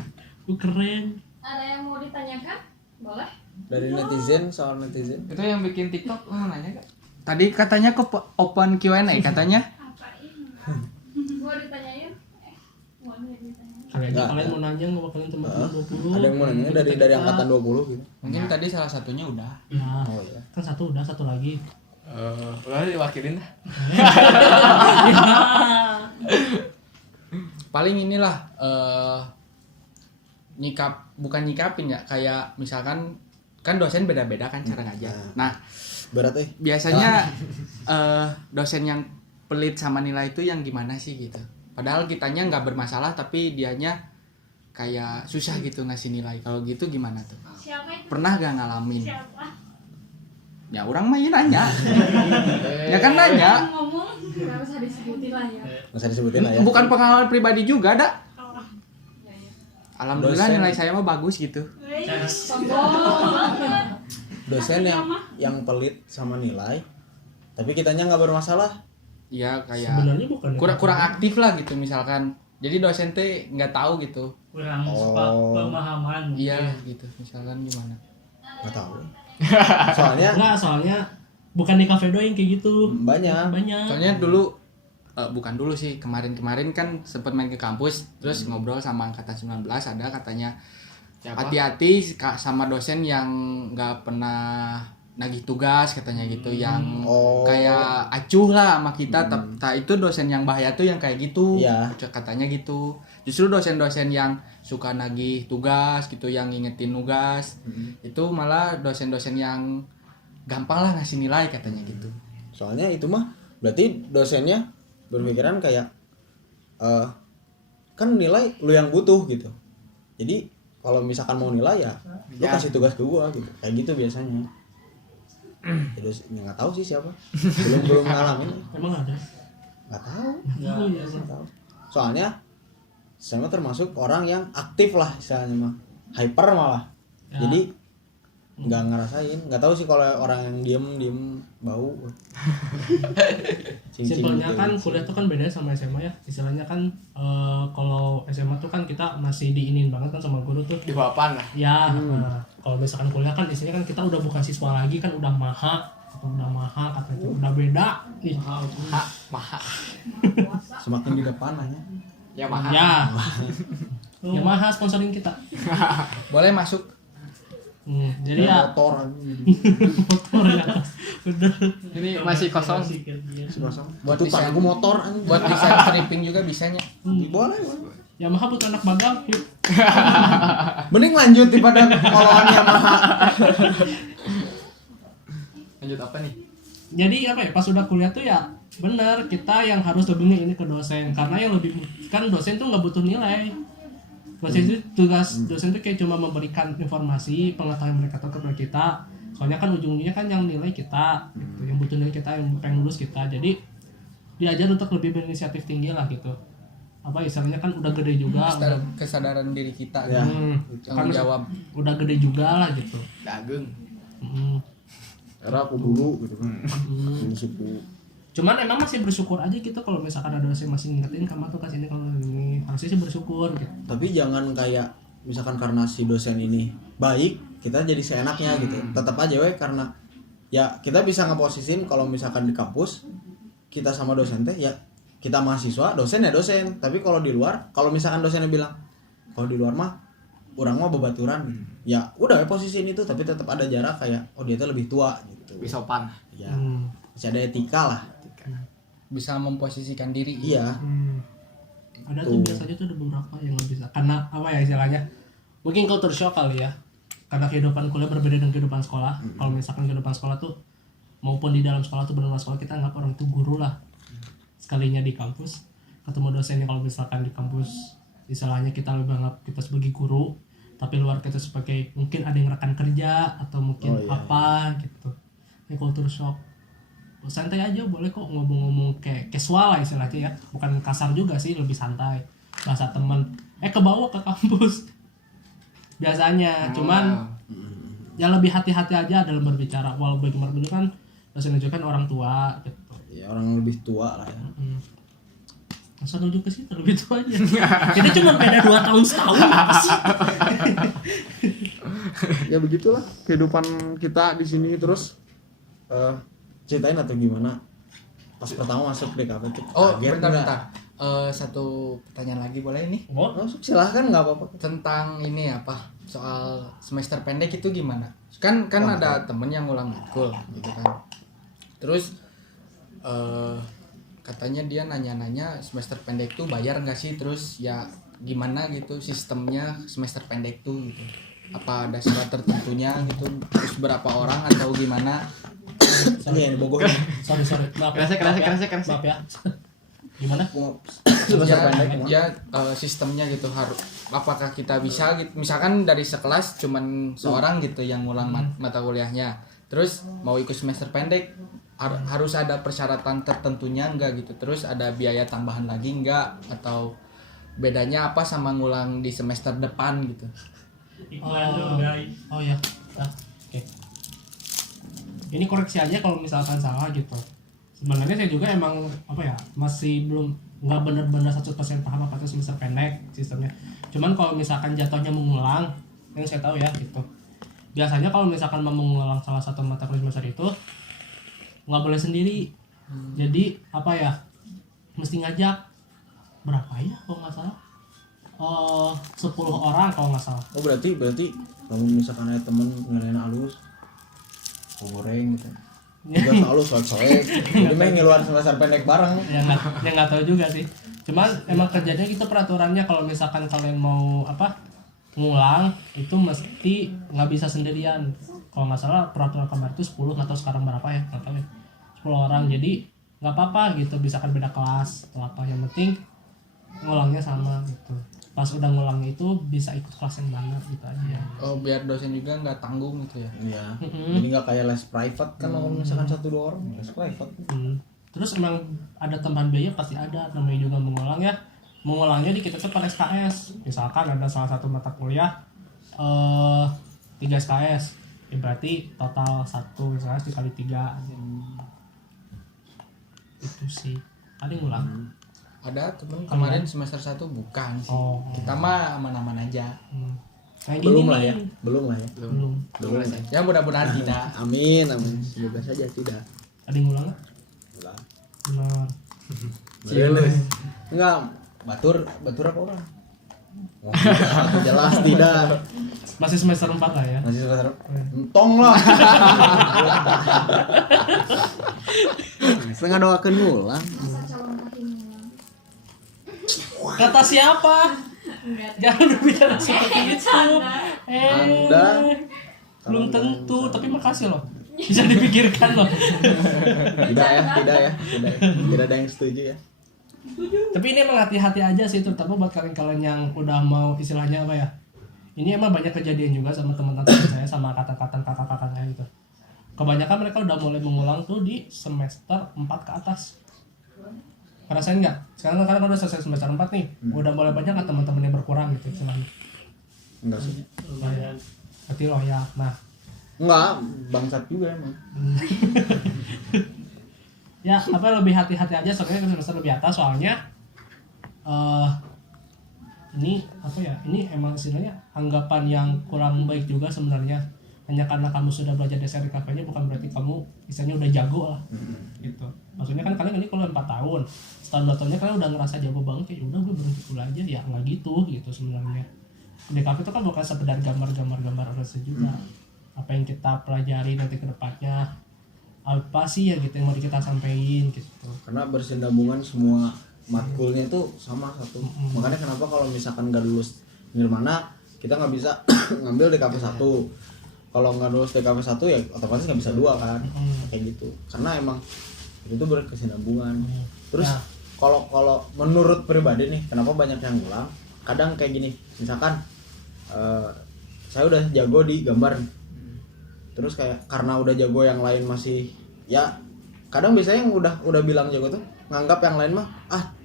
Keren. Ada yang mau ditanyakan? Boleh? dari netizen, soal netizen. Itu yang bikin TikTok lo nanya Kak? Tadi katanya ke open Q&A katanya. Apa ini? Mau ditanyain? Mau ditanyain? Kalian Nggak, kalian mau nanya nggak bakalan teman-teman 20. Ada yang mau nanya dari angkatan 20 gitu. Mungkin tadi salah satunya udah. Ya. Oh iya. Kan satu udah, satu lagi. Udah diwakilin dah. Paling inilah bukan nyikapin ya, kayak misalkan kan dosen beda-beda kan cara ngajar. Nah, Berat biasanya dosen yang pelit sama nilai itu yang gimana sih gitu. Padahal kitanya nggak bermasalah tapi dianya kayak susah gitu ngasih nilai. Kalau gitu gimana tuh? Siapa itu? Pernah gak ngalamin? Siapa? Ya orang main nanya. Ya kan nanya. Ngomong nggak usah disebutin lah ya. Nggak usah disebutin lah ya. Bukan pengalaman pribadi juga, dak. Oh, ya ya. Alhamdulillah Dosen. nilai saya mah bagus gitu. Sombong. Dosen yang pelit sama nilai, tapi kitanya nggak bermasalah. Iya kayak Sebenarnya bukan kurang aktif lah gitu misalkan. Jadi dosen teh nggak tahu gitu. Kurang Oh. pemahaman. Iya gitu. Misalkan gimana? Nggak tahu. Soalnya soalnya bukan di kafe doang kayak gitu. banyak. Banyak. Soalnya dulu bukan dulu sih, kemarin kan sempet main ke kampus terus ngobrol sama angkatan 19, ada katanya hati-hati sama dosen yang nggak pernah nagih tugas katanya gitu, yang Oh. kayak acuh lah sama kita. Itu dosen yang bahaya tuh yang kayak gitu. Iya. Katanya gitu. Justru dosen-dosen yang suka nagih tugas gitu, yang ngingetin tugas, itu malah dosen-dosen yang gampang lah ngasih nilai katanya gitu. Soalnya itu mah berarti dosennya berpikiran kayak kan nilai lu yang butuh gitu. Jadi kalau misalkan mau nilai ya lu kasih tugas ke gua gitu. Kayak gitu biasanya. Ya, nggak tahu sih siapa. Belum ngalamin. Emang ada? Nggak tahu. Oh, iya. Nggak tahu. Soalnya saya mah termasuk orang yang aktif lah istilahnya mah. Hyper malah. Ya. Jadi nggak ngerasain. Nggak tahu sih kalau orang yang diem bau. Cincin Simpelnya gitu. kan kuliah tuh kan beda sama SMA ya. Istilahnya kan kalau SMA tuh kan kita masih diinin banget kan sama guru tuh. Di papan lah. Ya, nah, kalau misalkan kuliah kan isinya kan kita udah bukan siswa lagi kan udah maha katanya udah beda. Ih, Maha. Semakin di depan aja. Ya maha. Ya. Ya maha sponsorin kita. Boleh masuk. Jadi ya Motor aja. motor ya. Udah. Ini masih kosong. Kosong. Buat Tuh desain- aku motor aja. Buat desain stripping juga bisanya. Boleh. Yamaha butuh anak magang, yuk. Mending lanjut daripada olahan Yamaha. Lanjut apa nih? Jadi apa ya, pas udah kuliah tuh ya bener kita yang harus lebih ini ke dosen, karena yang lebih kan dosen tuh nggak butuh nilai. Dosen itu tugas dosen tuh kayak cuma memberikan informasi pengetahuan mereka tuh kepada kita. Soalnya kan ujungnya kan yang nilai kita, gitu. Yang butuh nilai kita, yang pengen lulus kita. Jadi diajar untuk lebih berinisiatif tinggi lah gitu. Apa istilahnya kan udah gede juga, udah Kesadaran diri kita. Ya. Tanggung jawab. udah gede juga lah gitu. Dagung. Hmm. Era aku dulu gitu kan. Dulu suku. Cuman emang masih bersyukur aja gitu kalau misalkan ada dosen masih ngingetin kamu tuh kasih ini kalau ini, harusnya sih bersyukur gitu. Tapi jangan kayak misalkan karena si dosen ini baik, kita jadi seenaknya gitu. Tetap aja karena ya kita bisa ngeposisin kalau misalkan di kampus kita sama dosen teh ya kita mahasiswa, dosen ya dosen. Tapi kalau di luar, kalau misalkan dosennya bilang kalau di luar mah orang mah bebaturan, ya udah posisiin itu, tapi tetap ada jarak kayak oh dia tuh lebih tua gitu. Bisopan. Ya, masih ada etika lah. Bisa memposisikan diri. Iya. Ada tuh biasanya tuh ada beberapa yang nggak bisa karena apa ya istilahnya mungkin culture shock kali ya, karena kehidupan kuliah berbeda dengan kehidupan sekolah. Kalau misalkan kehidupan sekolah tuh maupun di dalam sekolah tuh benar sekolah kita anggap orang itu guru lah. Sekalinya di kampus ketemu dosennya, kalau misalkan di kampus istilahnya kita lebih anggap kita sebagai guru, tapi luar kita sebagai mungkin ada yang rekan kerja atau mungkin apa gitu. Ini culture shock. Santai aja boleh kok ngomong-ngomong kayak casual lah istilahnya ya, bukan kasar juga sih, lebih santai bahasa temen kebawa ke kampus biasanya. Cuman ya lebih hati-hati aja dalam berbicara, walau bagaimanapun kan harus menunjukkan orang tua gitu ya, orang lebih tua lah ya. Masa nunjuk ke situ lebih tua aja. Kita cuma beda 2 tahun setahun apa sih? Ya begitulah kehidupan kita di sini. Terus ceritain atau gimana pas pertama masuk DKV itu? Bentar. Satu pertanyaan lagi boleh ini? Silahkan, nggak apa-apa. Tentang ini apa? Soal semester pendek itu gimana? Kan ada temen yang ngulang matkul gitu kan. Terus katanya dia nanya-nanya semester pendek tuh bayar nggak sih? Terus ya gimana gitu sistemnya semester pendek tuh gitu? Apa ada syarat tertentunya gitu? Terus berapa orang atau gimana? Sorry, Bogor. Sorry. Maaf ya. Gimana? Sistemnya gitu harus apakah kita bisa gitu, misalkan dari sekelas cuman seorang gitu yang ngulang mata kuliahnya, terus mau ikut semester pendek harus ada persyaratan tertentunya enggak gitu, terus ada biaya tambahan lagi enggak, atau bedanya apa sama ngulang di semester depan gitu? Iklan dulu guys. Oh ya. Oke. Ini koreksi aja kalau misalkan salah gitu. Sebenarnya saya juga emang masih belum nggak benar-benar 100% paham apa itu semester pendek sistemnya. Cuman kalau misalkan jatuhnya mengulang, yang saya tahu ya gitu. Biasanya kalau misalkan mau mengulang salah satu mata kuliah semester itu nggak boleh sendiri. Jadi mesti ngajak berapa ya kalau nggak salah? 10 orang kalau nggak salah. Oh berarti kalau misalkan ada temen ngelain halus goreng gitu. Udah selalu soek-soek. Jadi main ngeluar semester pendek bareng. Ya nggak tahu juga sih. Cuman emang kerjanya gitu peraturannya, kalau misalkan kalian mau ngulang itu mesti nggak bisa sendirian. Kalau nggak salah peraturan kemarin itu 10, nggak tahu sekarang berapa ya, nggak tahu ya. 10 orang, jadi nggak apa-apa gitu, bisa kan beda kelas atau apa, yang penting ngulangnya sama gitu. Pas udah ngulang itu bisa ikut kelas yang mana gitu aja. Oh biar dosen juga nggak tanggung gitu ya? Iya. Jadi nggak kayak les private kan, kalau misalkan 1-2 orang les private. Terus emang ada tambahan biaya pasti ada, namanya juga mengulang ya. Mengulangnya di kita tuh per SKS. Misalkan ada salah satu mata kuliah 3 SKS, ya berarti total 1 SKS dikali 3. Itu sih. Ada yang ngulang. Ada temen kemarin semester 1 bukan sih. Kita mah aman-aman aja. Belum lah ya. Belum. Ya mudah-mudahan tidak. Amin. Semoga saja tidak. Ada yang ngulang nggak? Benar. Enggak, batur apa orang? Jelas tidak. Masih semester 4 lah ya. Masih semester entong lah. Setengah doakeun ngulang. Kata siapa? Jangan berbicara seperti itu. Anda belum tentu, tapi makasih loh. Bisa dipikirkan loh. Tidak ya. Tidak ada yang setuju ya. Tapi ini emang hati-hati aja sih, terutama buat kalian-kalian yang udah mau istilahnya apa ya. Ini emang banyak kejadian juga sama teman-teman saya, sama kakak-kakak saya gitu. Kebanyakan mereka udah mulai mengulang tuh di semester 4 ke atas. Ngerasain nggak? Sekarang kan udah selesai semester 4 nih, udah mulai banyak nggak teman-teman yang berkurang gitu istilahnya? Enggak sih. Lumayan. Berarti loyal. Nah. Enggak, bangsat juga emang. Ya, lebih hati-hati aja soalnya semester lebih atas, soalnya ini ini emang istilahnya anggapan yang kurang baik juga sebenarnya. Hanya karena kamu sudah belajar di SRKV-nya bukan berarti kamu istilahnya udah jago lah. Gitu. Maksudnya kan kalian ini kalau 4 tahun, setahun 2 tahunnya kalian udah ngerasa jago banget, ya udah gue berhenti kuliah aja, ya nggak gitu sebenarnya. DKV itu kan bukan sekedar gambar juga. Apa yang kita pelajari nanti ke depannya, apa sih ya gitu yang mau kita sampaikan gitu. Karena bersinambungan semua matkulnya itu sama satu. Makanya kenapa kalau misalkan nggak lulus Nirmana, kita nggak bisa ngambil DKV 1. Kalau nggak lulus DKV 1 ya otomatis nggak bisa 2 kan. Kayak gitu. Karena emang itu berkesinambungan. Terus kalau menurut pribadi nih, kenapa banyak yang ngulang? Kadang kayak gini, misalkan saya udah jago di gambar. Terus kayak karena udah jago yang lain masih ya kadang biasanya yang udah bilang jago tuh nganggap yang lain mah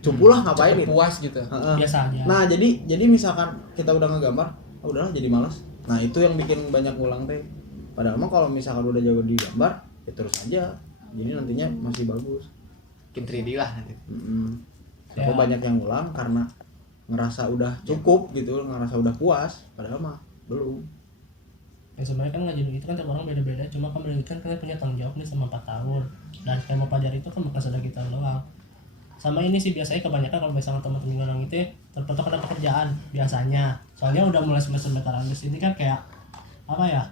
cupu lah ngapain gitu. Puas gitu. Biasa aja. Nah, jadi misalkan kita udah ngegambar, udahlah jadi malas. Nah, itu yang bikin banyak ngulang teh. Padahal mah kalau misalkan udah jago di gambar, ya terus aja. Jadi nantinya masih bagus. Bikin 3D lah nanti. Tapi banyak yang ngulang karena ngerasa udah cukup gitu, ngerasa udah puas, padahal mah belum. Ya sebenarnya kan ngajarin itu kan tiap orang beda-beda, cuma kan kan kita punya tanggung jawab nih sama 4 tahun. Dan yang mau pelajari itu kan bukan saudara kita doang. Sama ini sih biasanya kebanyakan kalau misalnya teman-teman orang itu terpatok ada pekerjaan biasanya. Soalnya udah mulai semester habis ini kan kayak apa ya?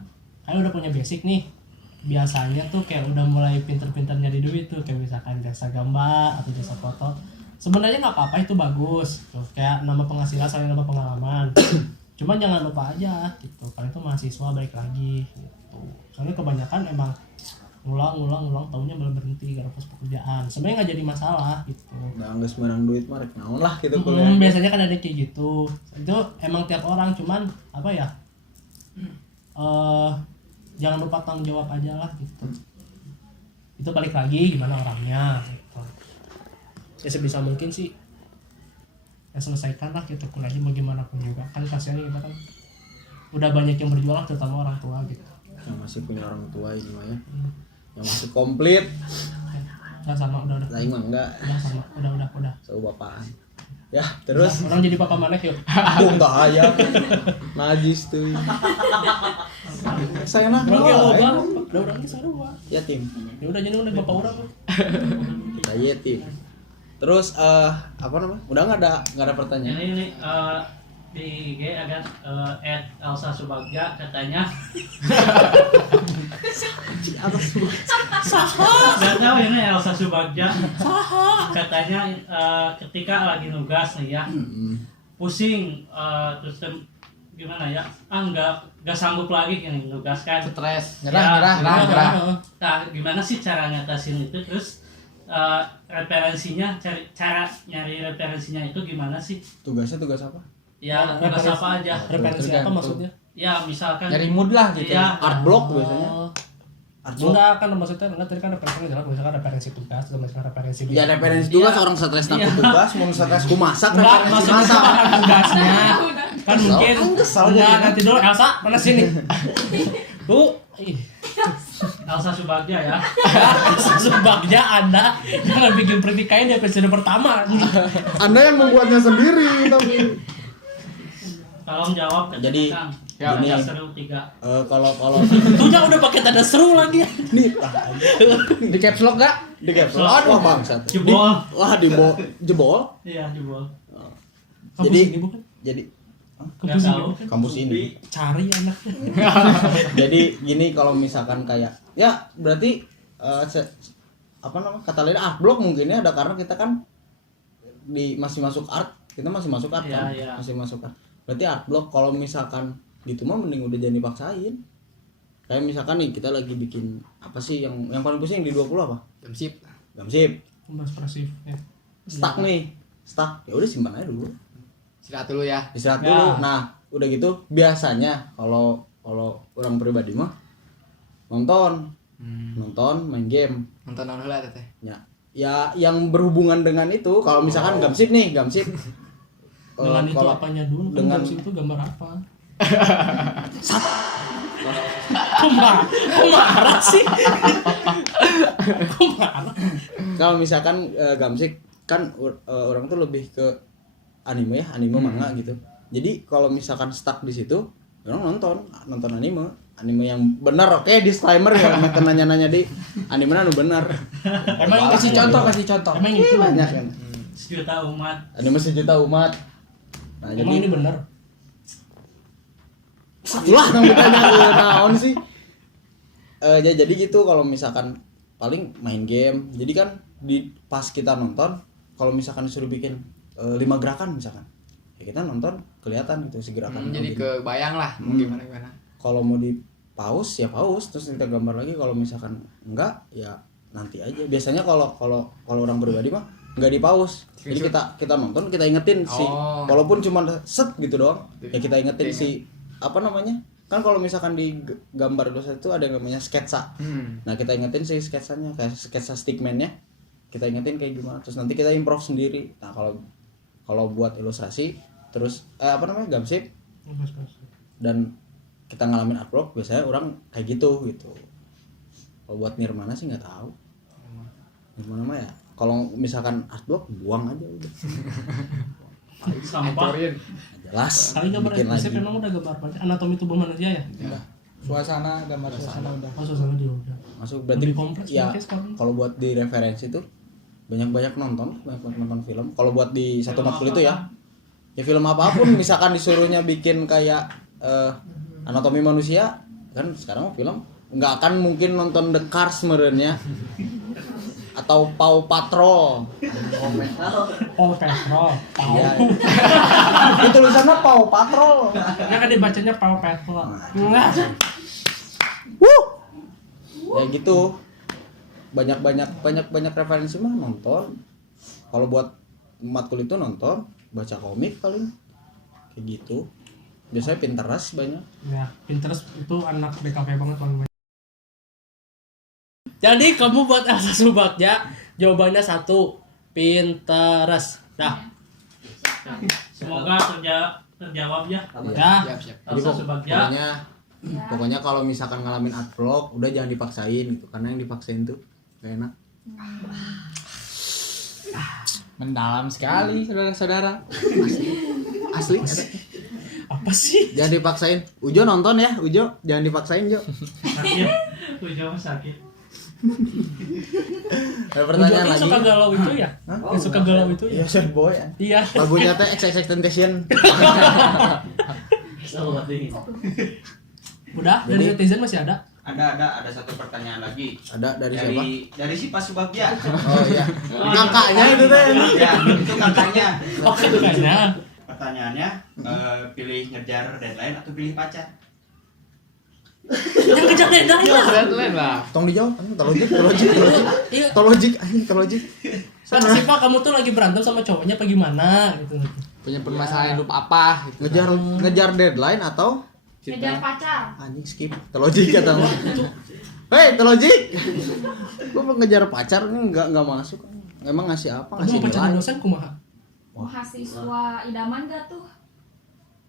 Kayak udah punya basic nih. Biasanya tuh kayak udah mulai pinter-pinter nyari duit tuh, kayak misalkan jasa gambar atau jasa foto. Sebenarnya nggak apa-apa, itu bagus tuh, kayak nambah penghasilan sama nambah pengalaman. Cuman jangan lupa aja gitu, karena itu mahasiswa balik lagi gitu. Soalnya kebanyakan emang ngulang tahunnya belum berhenti karena pas pekerjaan. Sebenarnya nggak jadi masalah gitu. Nah, nggak sembarang duit mah rek naon lah gitu kuliah. Biasanya kan ada kayak gitu. Itu emang tiap orang, cuman apa ya? Jangan lupa tanggung jawab aja lah gitu. Itu balik lagi gimana orangnya gitu. Ya sebisa mungkin sih ya selesaikan lah gitu kuliahnya mau gimana pun juga kan, kasihan kita kan udah banyak yang berjuang terutama orang tua gitu yang masih punya orang tua ini mah ya, yang masih komplit. Nah sama udah Lain mah enggak. sama udah Sau bapaan ya terus orang jadi papa maneh yuk. Tunggu aya najis tuh saya nak udah orang kisah dua yatim ya udah jadi udah bapak orang saya yatim. Terus apa namanya? Udah nggak ada pertanyaan. Ini di IG ada Elsa Subagja katanya. Nggak tahu ini Elsa Subagja. Katanya ketika lagi nugas nih ya, pusing terus gimana ya? Nggak sanggup lagi yang nugas kan. Stres, nyerah. nyerah. Nah, gimana sih cara ngatasin itu? Terus referensinya, cara nyari referensinya itu gimana sih? Tugasnya tugas apa? Ya, tugas apa aja? Referensi apa maksudnya? Ya, misalkan Nyari mood lah gitu. ya, Art block biasanya. Art block. Enggak kan maksudnya enggak tadi kan referensinya jelas, misalkan referensi tugas atau misalkan referensi Ya referensi tugas Iya. orang stres takut tugas, mau stres ku masak enggak referensi maksudnya masak. misalkan tugasnya kan mungkin kesal enggak jadi. nanti dulu Elsa mana sini tuh Elsa Subagja ya. Subagja Anda jangan bikin pertikaian di episode pertama. Anda yang membuatnya sendiri tapi. Tolong jawab ke Jadi, Kang. ya, Gini. ini. Seru 3. Kalau Tuhnya udah pakai tanda seru lagi. nih Di caps lock gak? di capsule wah bangsat. Jebol. Wah jebol. Iya, jebol. Kampus Jadi- ini bukan? Jadi Kampus Nggak ini tahu. bukan? kampus ini. Cari anaknya. Jadi gini kalau misalkan kayak ya berarti apa namanya kata lain art block mungkinnya ada karena kita kan masih masuk art, kita masih masuk art kan, Iya. masih masuk art. Berarti art block kalau misalkan gitu mah mending udah jangan dipaksain. Kayak misalkan nih kita lagi bikin apa sih yang paling pusing di 20 apa? Gamsip. Gamsip. Ekspresif ya. Stuck nih. Stuck. Ya udah simpan aja dulu. Istirahat dulu ya. Istirahat Ya. dulu. Nah, udah gitu biasanya kalau orang pribadi mah nonton, main game. Nonton heula teh. Ya yang berhubungan dengan itu. Kalau misalkan gamsip nih, gamsip. Dengan itu kalau apanya dulu? dengan- Dengan itu gambar apa? Kok marah sih? Kok marah? kalau misalkan gamsip kan orang tuh lebih ke anime ya, anime manga gitu. Jadi kalau misalkan stuck di situ, orang nonton anime yang benar. Oke, disclaimer ya, nanya-nanya di anime anu benar. Emang Kasih contoh. Emang itu Banyak kan. Sejuta umat. Anime sejuta umat. Nah, Emang ini bener? lah yang ditanya naon sih. Jadi gitu kalau misalkan paling main game. Jadi kan pas kita nonton, kalau misalkan disuruh bikin 5 gerakan misalkan, ya kita nonton kelihatan gitu si gerakan. Jadi kebayang lah mau gimana. Kalau mau di pause ya pause, terus kita gambar lagi. Kalau misalkan enggak ya nanti aja. Biasanya kalau orang pribadi mah enggak di pause. Jadi kita nonton, kita ingetin sih. Oh. Walaupun cuma set gitu doang, ya kita ingetin si apa namanya? kan kalau misalkan di gambar ilustrasi itu ada yang namanya sketsa. Nah kita ingetin sih sketsanya kayak sketsa stickman-nya, kita ingetin kayak gimana, terus nanti kita improv sendiri. Nah kalau buat ilustrasi terus gamsip dan kita ngalamin artwork biasanya orang kayak gitu. Kalau buat Nirmana sih nggak tahu. Nirmana mah ya kalau misalkan artwork buang aja udah. Sampah. Jelas. Kali gambar bikin lagi. SPC memang udah gambar banyak anatomi tubuh manusia ya. Suasana, gambar suasana udah. Oh, suasana juga udah. Masuk berarti Lebih kompleks ya berarti sekarang. kalau buat di referensi tuh banyak nonton film. Kalau buat di satu matkul itu ya film apapun misalkan disuruhnya bikin kayak anatomi manusia kan sekarang film nggak akan mungkin nonton The Cars merenya atau Paw Patrol. Oh, Petrol. Pau. Iya. Itu tulisannya Paw Patrol. Ya kan dibacanya Pau Petrol. Nah. Ya gitu. Banyak referensi mah nonton. Kalau buat matkul itu nonton, baca komik paling. Kayak gitu. Biasanya Pinterest banyak. Ya, Pinterest itu anak DKV banget Bang. Jadi kamu buat Elsa Subagja jawabannya 1 Pinterest. Dah. Semoga terjawab ya. Ya. Jadi Elsa Subagja. pokoknya kalau misalkan ngalamin adblock udah jangan dipaksain gitu karena yang dipaksain tuh gak enak. Mendalam sekali saudara-saudara. Asli. Apa sih? Jangan dipaksain. Ujo nonton ya, Ujo. Jangan dipaksain, Jo. Sakit. Ujung sakit. Ada pertanyaan Ujo lagi. suka galau itu ya? Yang suka galau itu ya? Iya, sad boy ya. Iya. Lagunya teh XXXTentacion. Udah, dari netizen masih ada? Ada satu pertanyaan lagi. Ada dari siapa? Dari si Pak Subagja. Oh iya. Kakaknya itu teh. Ya, itu kakaknya. Oh, kakaknya. Pertanyaannya, pilih ngejar deadline atau pilih pacar? Yang kejar deadline lah. Deadline lah. Tolong dijawab. Terlogik. Iya. Terlogik. Kan sih Pak, kamu tuh lagi berantem sama cowoknya apa gimana gitu. Punya permasalahan hidup apa gitu. Ngejar deadline atau Ngejar pacar. anjing skip. Terlogik kata mah. Hei, terlogik. Gua mau ngejar pacar ini enggak masuk. Emang ngasih apa? Kamu Ngasih mau pacaran nilai. dosen kumaha? Mahasiswa idaman gak tuh?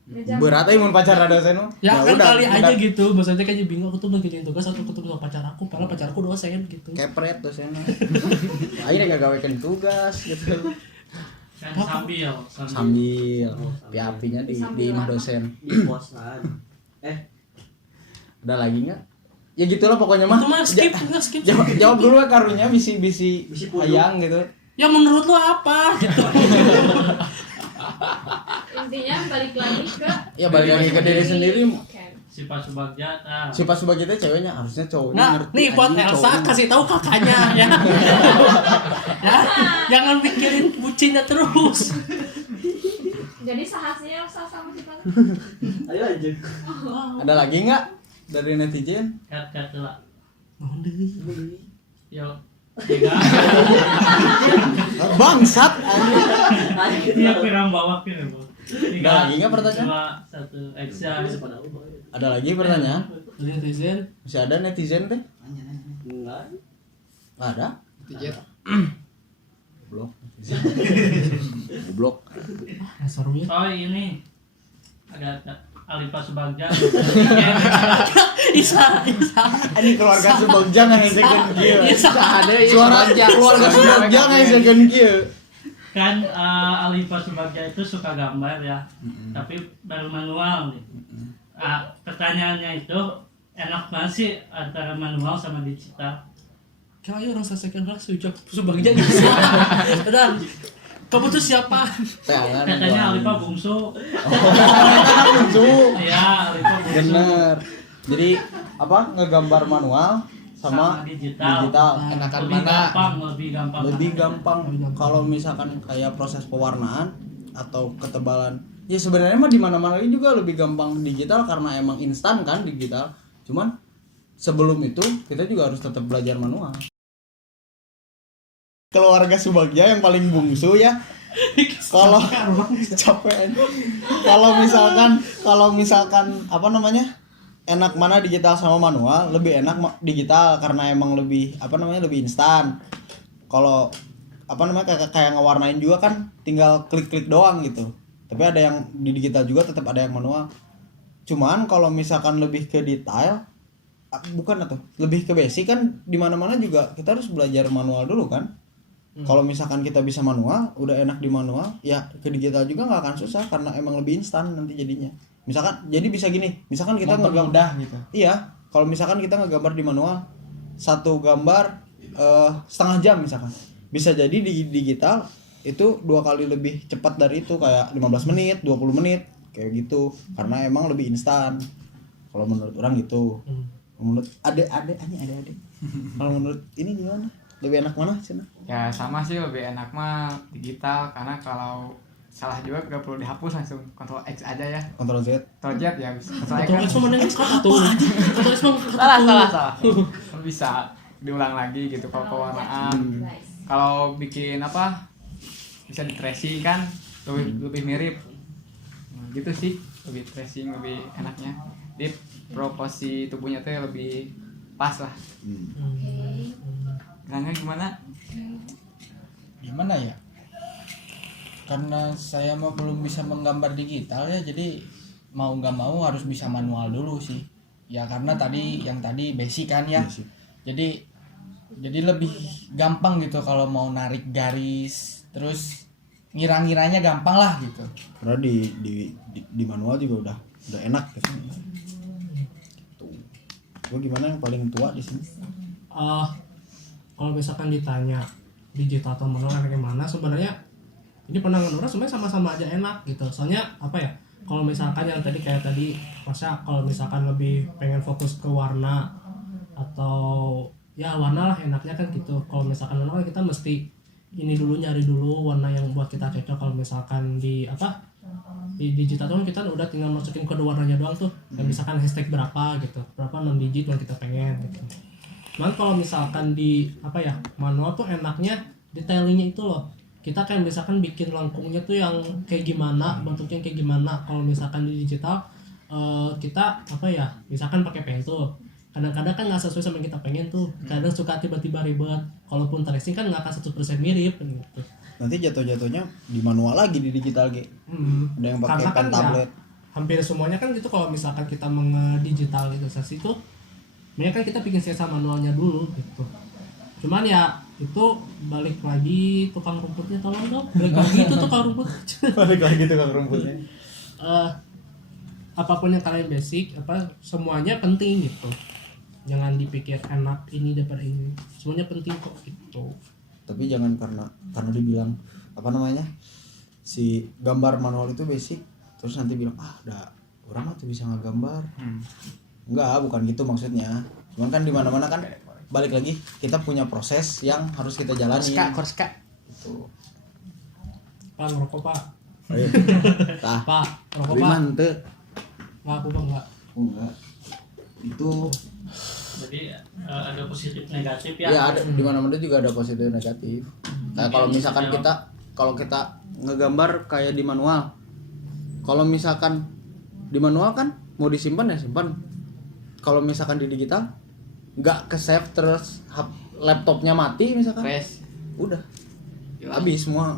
Ngejar Berat aja mun pacar dosen mah. Ya kan udah, kali aja udah. gitu, maksudnya kayak bingung aku tuh ngerjain tugas atau ketemu sama pacar aku, padahal pacar aku dosen gitu. Kepret dosennya. Akhirnya enggak gawekeun tugas gitu. Kan sambil. Piapinya di imah dosen. Di kosan. Ada lagi enggak? Ya gitulah pokoknya mah. Itu mah skip, enggak skip. Jawab dulu lah karunya bisi puyuh. ayang gitu. Ya menurut lu apa gitu. intinya balik lagi ke Ya balik lagi ke diri sendiri. Oke. Si Pak Subagja. Si pas sebagai itu ceweknya harusnya cowoknya Nah, ngerti. nih buat anjing, Elsa cowoknya. kasih tahu kakaknya ya. Ya, jangan mikirin bucinnya terus. Jadi sahasnya Elsa sama si Pak. Ayo aja. Ada lagi enggak dari netizen? Kat lah. Mohon deui. Yo. Tiga. Bangsat anjing. Iya pirang bawah pirang bawah. Ada lagi nggak pertanyaan? 2, 1, action. Ada lagi pertanyaan? Dari netizen. Masih ada netizen teh? Enggak. Nggak ada? Tijet. Blok. Goblok. Dasar ya. Oh ini ada Alifa Subagja. Isa. Ini keluarga Subagja ngahesekeun kieu. Ada ya Suara keluarga Subagja ngahesekeun kieu. Kan Alifa Subagja itu suka gambar ya, tapi baru manual nih. Pertanyaannya itu enak banget sih antara manual sama digital. Kayak orang selesaikan kelas Subagja bisa. Udah. Kamu tuh siapa? Katanya Alifa bungsu. Anak lucu. Iya, Alifa bungsu. Bener. Jadi apa ngegambar manual sama digital. Enakan Lebih mana? gampang, lebih gampang. Lebih gampang kalau misalkan kayak proses pewarnaan atau ketebalan. Ya sebenarnya mah di mana-mana juga lebih gampang digital karena emang instan kan digital. Cuman sebelum itu kita juga harus tetap belajar manual. Keluarga Subagja yang paling bungsu ya. Kalau capek. Kalau misalkan apa namanya? enak mana digital sama manual, lebih enak digital karena emang lebih lebih instan. Kalau kayak ngewarnain juga kan tinggal klik-klik doang gitu. Tapi ada yang di digital juga tetap ada yang manual. Cuman kalau misalkan lebih ke detail lebih ke basic kan di mana-mana juga kita harus belajar manual dulu kan. Kalau misalkan kita bisa manual, udah enak di manual, ya ke digital juga nggak akan susah karena emang lebih instan nanti jadinya. Misalkan jadi bisa gini, misalkan kita mudah gitu. Iya, kalau misalkan kita ngegambar di manual satu gambar setengah jam misalkan. Bisa jadi di digital itu 2 kali lebih cepat dari itu, kayak 15 menit, 20 menit kayak gitu. Karena emang lebih instan. Kalau menurut orang gitu. Menurut adik. Kalau menurut ini gimana? Lebih enak mana Cina? Ya sama sih, lebih enak mah digital, karena kalau salah juga gak perlu dihapus, langsung Ctrl X aja ya. Ctrl Z. Ctrl Z ya bisa. Ctrl X mah mana yang satu. Ctrl X mah Salah. Bisa diulang lagi gitu kalau pewarnaan. Kalau bikin bisa di tracing kan lebih mirip. Gitu sih, lebih tracing lebih enaknya. Di proporsi tubuhnya tuh lebih pas lah. Nanya Gimana ya? Karena saya mah belum bisa menggambar digital ya, jadi mau nggak mau harus bisa manual dulu sih. Ya karena yang tadi basic kan ya. Basic. Jadi lebih gampang gitu kalau mau narik garis, terus ngira-ngiranya gampang lah gitu. Karena di manual juga udah enak gitu. Gue gimana yang paling tua di sini? Kalau misalkan ditanya digital atau manual yang mana, sebenarnya ini pandangan orang sebenarnya sama-sama aja enak gitu. Soalnya kalau misalkan yang kayak tadi masa kalau misalkan lebih pengen fokus ke warna atau ya warna lah enaknya kan gitu. Kalau misalkan manual kita mesti nyari dulu warna yang buat kita cocok. Kalau misalkan di digital tuh kita udah tinggal masukin kode warnanya doang tuh. Dan misalkan hashtag berapa gitu, berapa 6 digit yang kita pengen gitu. Cuman kalau misalkan di manual tuh enaknya detailingnya itu loh. Kita kan misalkan bikin lengkungnya tuh yang kayak gimana, bentuknya kayak gimana. Kalau misalkan di digital kita misalkan pakai pen tuh. Kadang-kadang kan nggak sesuai sama yang kita pengen tuh. Kadang suka tiba-tiba ribet. Kalaupun tracing kan nggak akan 100% mirip gitu. Nanti jatuh-jatuhnya di manual lagi di digital Ada yang pakai pen tablet. Hampir semuanya kan gitu kalau misalkan kita mengdigitalisasi itu sebenarnya kan kita bikin sisa manualnya dulu gitu. Cuman ya itu balik lagi tukang rumputnya, tolong dong balik lagi itu tukang rumput. Balik lagi tukang rumputnya. Apapun yang kalian basic semuanya penting gitu. Jangan dipikir enak ini daripada ini, semuanya penting kok gitu. Tapi jangan karena dibilang si gambar manual itu basic terus nanti bilang orang mah tuh bisa ngegambar. Enggak, bukan gitu maksudnya. Cuman kan di mana-mana kan balik lagi kita punya proses yang harus kita jalani. Korska. Gitu. Pak ngerokok Pak. Pak ngerokok Pak. Liman teu. Enggak, aku Bang enggak. Enggak. Itu Jadi ada positif negatif ya. Ya ada di mana-mana juga ada positif negatif. Kayak kalau misalkan kita ngegambar kayak di manual. Kalau misalkan di manual kan mau disimpan ya simpan. Kalau misalkan di digital nggak ke save terus laptopnya mati misalkan. Crash. Udah. Habis semua.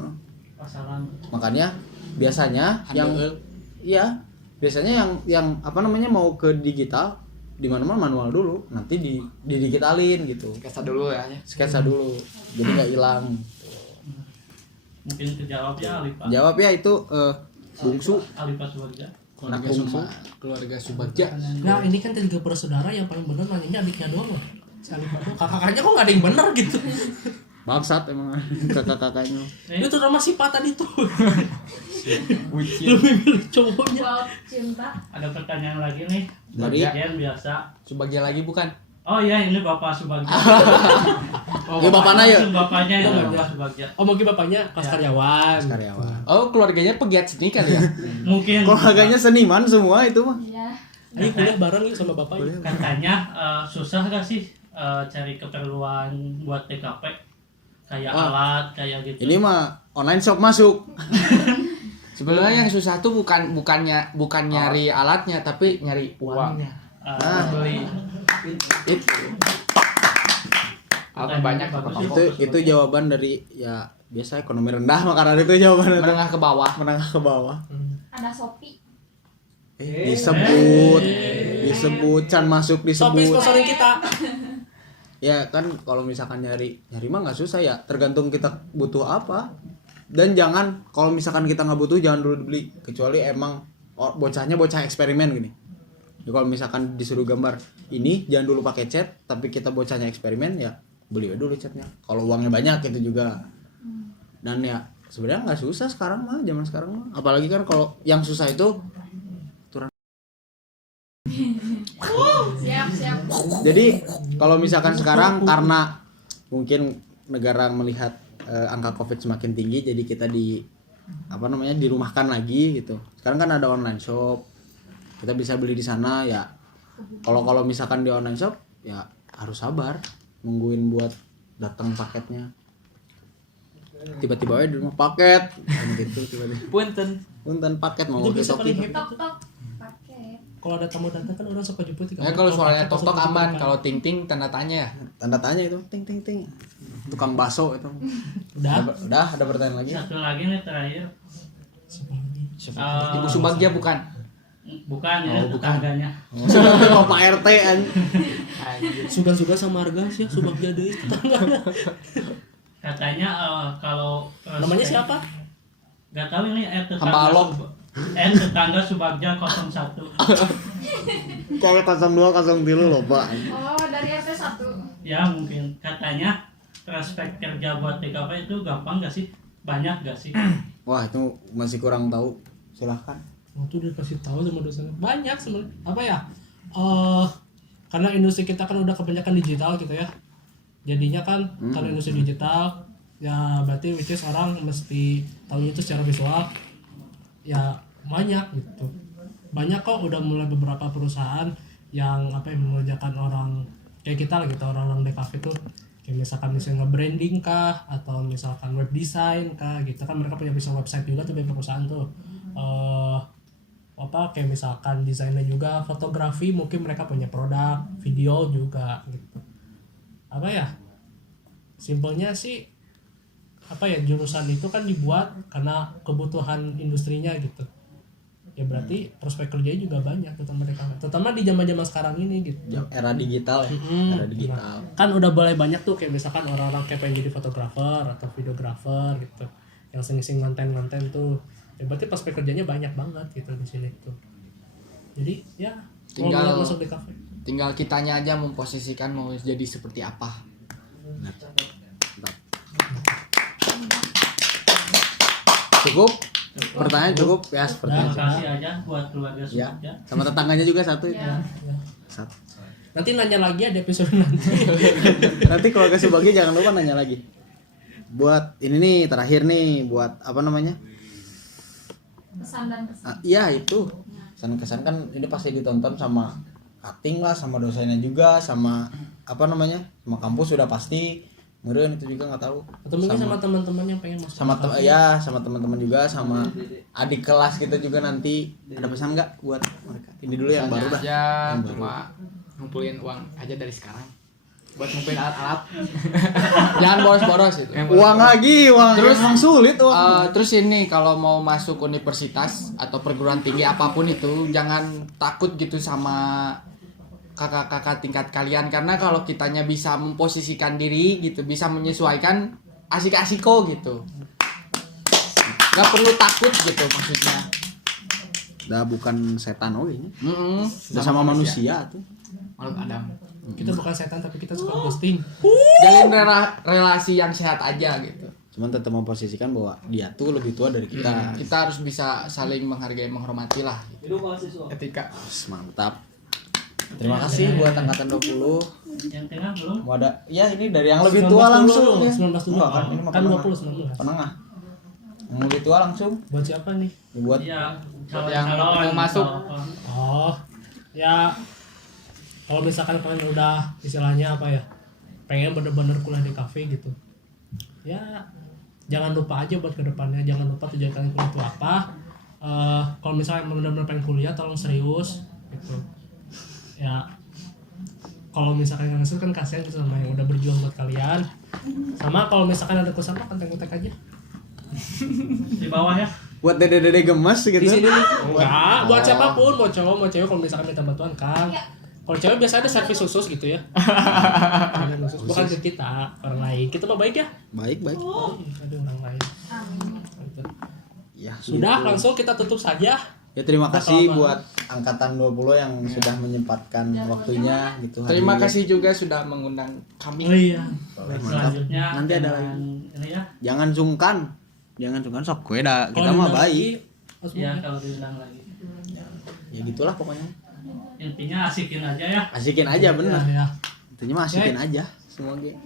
Pasaran. Makanya biasanya biasanya yang mau ke digital di mana-mana manual dulu, nanti didigitalin gitu. Sketsa dulu ya. Sketsa dulu. Jadi nggak hilang. Mungkin kejawab ya Alipa. Jawab ya itu bungsu. Alipa Subagja. Keluarga Subagja. Nah ini kan 3 bersaudara, yang paling bener nanyanya adiknya doang loh. Si Alipa doang. Kakak-kakaknya kok nggak ada yang bener gitu. Bangsat emang kakak-kakaknya. Itu nama si Pak tadi tuh. Bucin. Lebih milih cowoknya. Wow, cinta. Ada pertanyaan lagi nih. Dari Yang biasa. Subagja lagi bukan? Oh iya, ini Bapak Subagja. Ya bapaknya ya. Bapaknya itu Bapak Subagja. Oh mungkin bapaknya kelas karyawan. Karyawan. Oh, keluarganya pegiat seni kali ya? Mungkin Keluarganya seniman semua itu mah. Iya. Ayo kuliah bareng yuk sama bapaknya. katanya susah gak sih cari keperluan buat TKP? Kayak alat, kayak gitu. Ini mah online shop masuk. Sebenarnya yang susah tuh bukan nyari alatnya, tapi nyari uangnya. beli. Itu. Apa banyak Itu jawaban dari ya biasa ekonomi rendah makanan itu jawaban menengah ke bawah. menengah ke bawah. Ada Shopee. Disebut can masuk Shopee disebut. sponsorin kita. Ya kan kalau misalkan nyari mah nggak susah ya, tergantung kita butuh apa. Dan jangan kalau misalkan kita nggak butuh jangan dulu beli, kecuali emang bocahnya bocah eksperimen gini. Ya, kalau misalkan disuruh gambar ini jangan dulu pakai cat, tapi kita bocahnya eksperimen ya beli dulu catnya. Kalau uangnya banyak itu juga. Dan ya sebenarnya nggak susah sekarang mah, zaman sekarang mah. Apalagi kan kalau yang susah itu Siap. jadi kalau misalkan sekarang karena mungkin negara melihat angka Covid semakin tinggi, jadi kita dirumahkan lagi gitu. Sekarang kan ada online shop, kita bisa beli di sana ya. Kalau misalkan di online shop ya harus sabar nungguin buat datang paketnya. Tiba-tiba di rumah paket kan gitu tiba-tiba. Punten paket mau Itu bisa paling gitu. hebat tuh. Tok pakai. Kalau ada tamu datang kan orang suka jemput. Ya kalau suaranya tok-tok aman, kalau ting-ting tanda tanya ya. Tanda tanya itu ting ting ting. Tukang bakso itu. Udah. Ada pertanyaan lagi? Satu lagi nih terakhir. Ibu Subagja bukan? Bukan ya, tetangganya. Bapak RT an. Suga-suga sama harga sih, Subagja deui tetangga. Katanya kalau Namanya siapa? Gak tahu ini Hamba Allah. tetangga Subagja 01. Kayak 02 03 loh, Pak. Oh, dari RT 1. Ya mungkin katanya prospek kerja buat TKP itu gampang gak sih? Banyak gak sih? Wah, itu masih kurang tahu. Silahkan. Waktu dia kasih tahu sama dosen. Banyak sebenarnya. Apa ya? Karena industri kita kan udah kebanyakan digital gitu ya. Jadinya kan karena industri digital ya berarti which is orang mesti tahu itu secara visual. Ya banyak gitu. Banyak kok udah mulai beberapa perusahaan yang mengerjakan orang kayak kita lah gitu, orang-orang DKV itu kayak misalkan nge-branding kah atau misalkan web design kah gitu kan, mereka punya bisa website juga tuh beberapa perusahaan tuh. Kayak misalkan desainnya juga fotografi, mungkin mereka punya produk video juga gitu. Simpelnya sih jurusan itu kan dibuat karena kebutuhan industrinya gitu ya, berarti prospek kerjanya juga banyak terutama di zaman-zaman sekarang ini gitu. Era digital ya. Era digital. Kan udah boleh banyak tuh kayak misalkan orang-orang kayak pengen jadi fotografer atau videografer gitu, yang sing-sing konten-konten tuh ya, berarti prospek kerjanya banyak banget gitu di sini tuh. Jadi ya tinggal masuk di kafe, tinggal kitanya aja memposisikan mau jadi seperti apa. Cukup? Pertanyaan cukup ya, sepertinya cukup. Kasih aja buat keluarga Ya, Subagja. sama tetangganya juga satu itu. Ya. Satu. nanti nanya lagi ada episode nanti. Nanti keluarga Subagja jangan lupa nanya lagi. Buat ini nih terakhir nih, buat Pesan dan kesan. Iya itu. Kesan-kesan kan ini pasti ditonton sama cutting lah, sama dosennya juga, sama sama kampus sudah pasti. Meren itu juga nggak tahu. Atau mungkin sama teman-teman yang pengen masuk. Sama sama teman-teman juga, sama adik kelas kita juga nanti. Ada pesan nggak buat mereka? Ini dulu yang baru dah. Ya, Yang baru. cuma ngumpulin uang aja dari sekarang. Buat ngumpulin alat-alat. Jangan boros-boros itu. Uang lagi, Terus sulit uang. Terus ini kalau mau masuk universitas atau perguruan tinggi apapun itu jangan takut gitu sama kakak-kakak tingkat kalian, karena kalau kitanya bisa memposisikan diri gitu, bisa menyesuaikan asik-asiko gitu. Gak perlu takut gitu maksudnya. Udah bukan setan ini. Udah Sama sama manusia tuh. Makhluk Adam. Kita bukan setan tapi kita suka ghosting. Jalin relasi yang sehat aja gitu. Cuman tetap memposisikan bahwa dia tuh lebih tua dari kita. Kita harus bisa saling menghargai, menghormati lah. Etika. Mantap. Terima kasih buat angkatan 20. Yang tengah belum? Mau ada ya ini dari yang lebih tua langsung ya. 19 dulu. Enggak, kan ini mah Kan penengah. 20 19. Penengah. Yang lebih tua langsung Buat siapa nih? buat Iya, yang calon-calon mau masuk. Oh, ya kalau misalkan kalian udah istilahnya pengen bener-bener kuliah di kafe gitu, ya jangan lupa aja buat kedepannya, jangan lupa tujuan kalian kuliah itu apa. Kalau misalnya bener-bener pengen kuliah, tolong serius gitu. Ya kalau misalkan yang ngasih kan kasihan gitu sama yang udah berjuang buat kalian. Sama kalau misalkan ada kesan mah kontak aja Di bawah ya. Buat dede-dede gemes gitu. di sini. Enggak, buat siapapun, mau cowok mau cewek, kalau misalkan minta bantuan Kang. Kalau cewek biasanya ada servis khusus gitu ya. Ada khusus. Bukan ke kita, orang lain. Kita mah baik ya. Baik. Ada orang lain. Gitu. Ya, Sudah, gitu. langsung kita tutup saja. Ya terima kasih Apa-apa. buat angkatan 20 yang sudah menyempatkan waktunya gitu. hari Terima ini. kasih juga sudah mengundang kami. Oh iya. Mantap. Selanjutnya Nanti ada dengan ini ya. Jangan sungkan sok gue dah. Kita Kalau mah diundang baik. lagi, harus Ya mulai. kalau diundang lagi. Ya gitulah pokoknya. Intinya asikin aja ya. Asikin aja bener. Ya. Intinya mah asikin aja semua ge.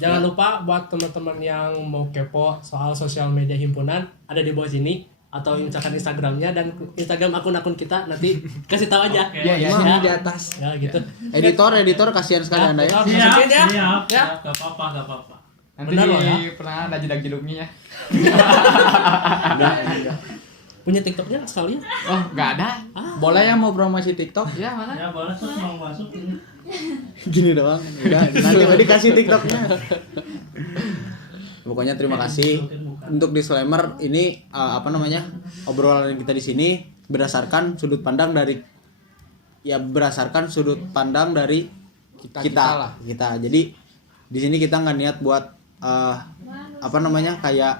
Jangan lupa buat teman-teman yang mau kepo soal sosial media himpunan, ada di bawah sini atau misalkan Instagramnya dan Instagram akun-akun kita nanti kasih tahu aja. Oke. Ya, Ya. ini di atas. Ya gitu. Editor kasihan sekali Anda ya. Masukin ya. Siap, Ya. gak apa-apa. Nanti Benar loh ya. pernah ada jedak-jeduknya ya. Punya TikToknya sekalian. Oh, nggak ada. Boleh ya mau promosi TikTok? Ya, mana? Ya boleh tuh mau masuk ini. Gini doang. Udah, nanti dikasih TikToknya. Pokoknya terima kasih. Untuk disclaimer ini obrolan kita di sini berdasarkan sudut pandang dari kita lah. Jadi di sini kita nggak niat buat kayak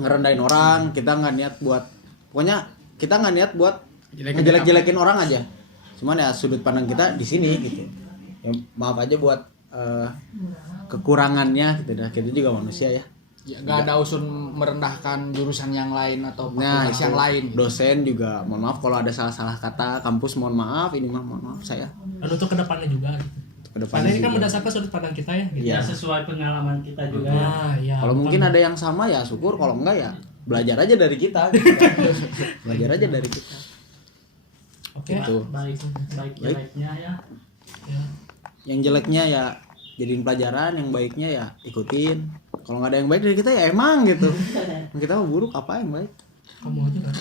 ngerendahin orang, kita nggak niat buat ngejelek-jelekin orang aja. Cuman ya sudut pandang kita di sini gitu. Ya, maaf aja buat kekurangannya gitu dah. Kita juga manusia ya. Ya, nggak ada unsur merendahkan jurusan yang lain atau Nah, fakultas yang lain. Dosen juga mohon maaf kalau ada salah-salah kata, kampus mohon maaf, ini mah mohon maaf saya. Dan untuk kedepannya juga. Gitu. Karena ini kan berdasarkan sudut pandang kita ya. Gitu. Iya. Ya sesuai pengalaman kita juga ya. Nah, ya. Kalau mungkin ada yang sama ya syukur, kalau enggak ya belajar aja dari kita. Gitu. Belajar aja dari kita. Oke. Gitu. Baik jeleknya ya. Ya. Yang jeleknya ya jadiin pelajaran, yang baiknya ya ikutin. Kalau nggak ada yang baik dari kita ya emang gitu. Yang kita mau buruk apa yang baik? Kamu aja kan.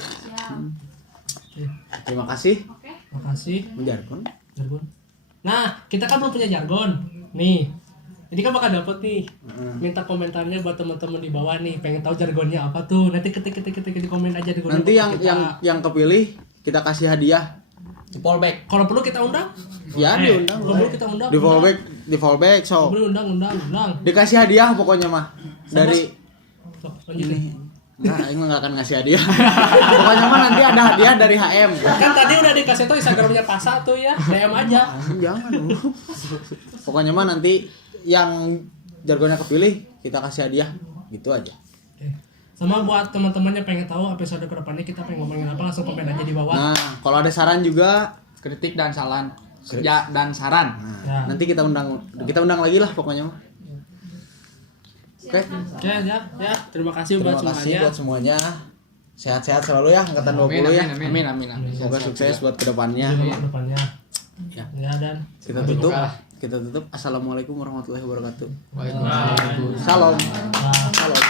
Terima kasih. Makasih. Menjargon. Jargon. Nah, kita kan belum punya jargon. Nih. Ini kan bakal dapet nih. Minta komentarnya buat teman-teman di bawah nih, pengen tahu jargonnya apa tuh. Nanti ketik di komen aja di komen Nanti kita. yang kepilih kita kasih hadiah. Fallback. Kalau perlu kita undang. Ya diundang. Kalau perlu kita undang. Di fallback so. Kalau perlu undang. Dikasih hadiah pokoknya mah. Dari Sok, lanjutin. Enggak, ini nggak akan ngasih hadiah. Pokoknya mah nanti ada hadiah dari HM. Kan tadi udah dikasih tuh Instagramnya Pasa tuh ya, DM aja. Jangan dulu. Pokoknya mah nanti yang jargonnya kepilih kita kasih hadiah. Gitu aja. Oke. Sama buat teman-teman yang pengen tahu episode kedepannya kita pengen ngomongin apa, langsung komen aja di bawah. Nah, kalau ada saran juga Kritik dan saran. Ya, dan saran. Ya. nanti kita undang lagi lah pokoknya mah. Oke. Oke ya. Terima kasih Terima buat kasih semuanya. buat semuanya. Sehat-sehat selalu ya angkatan 20 ya. Amin. Semoga sukses buat kedepannya. Juga kedepannya. Ya. Ya dan Kita tutup. Assalamualaikum warahmatullahi wabarakatuh. Waalaikumsalam. Salam. Nah. Salam.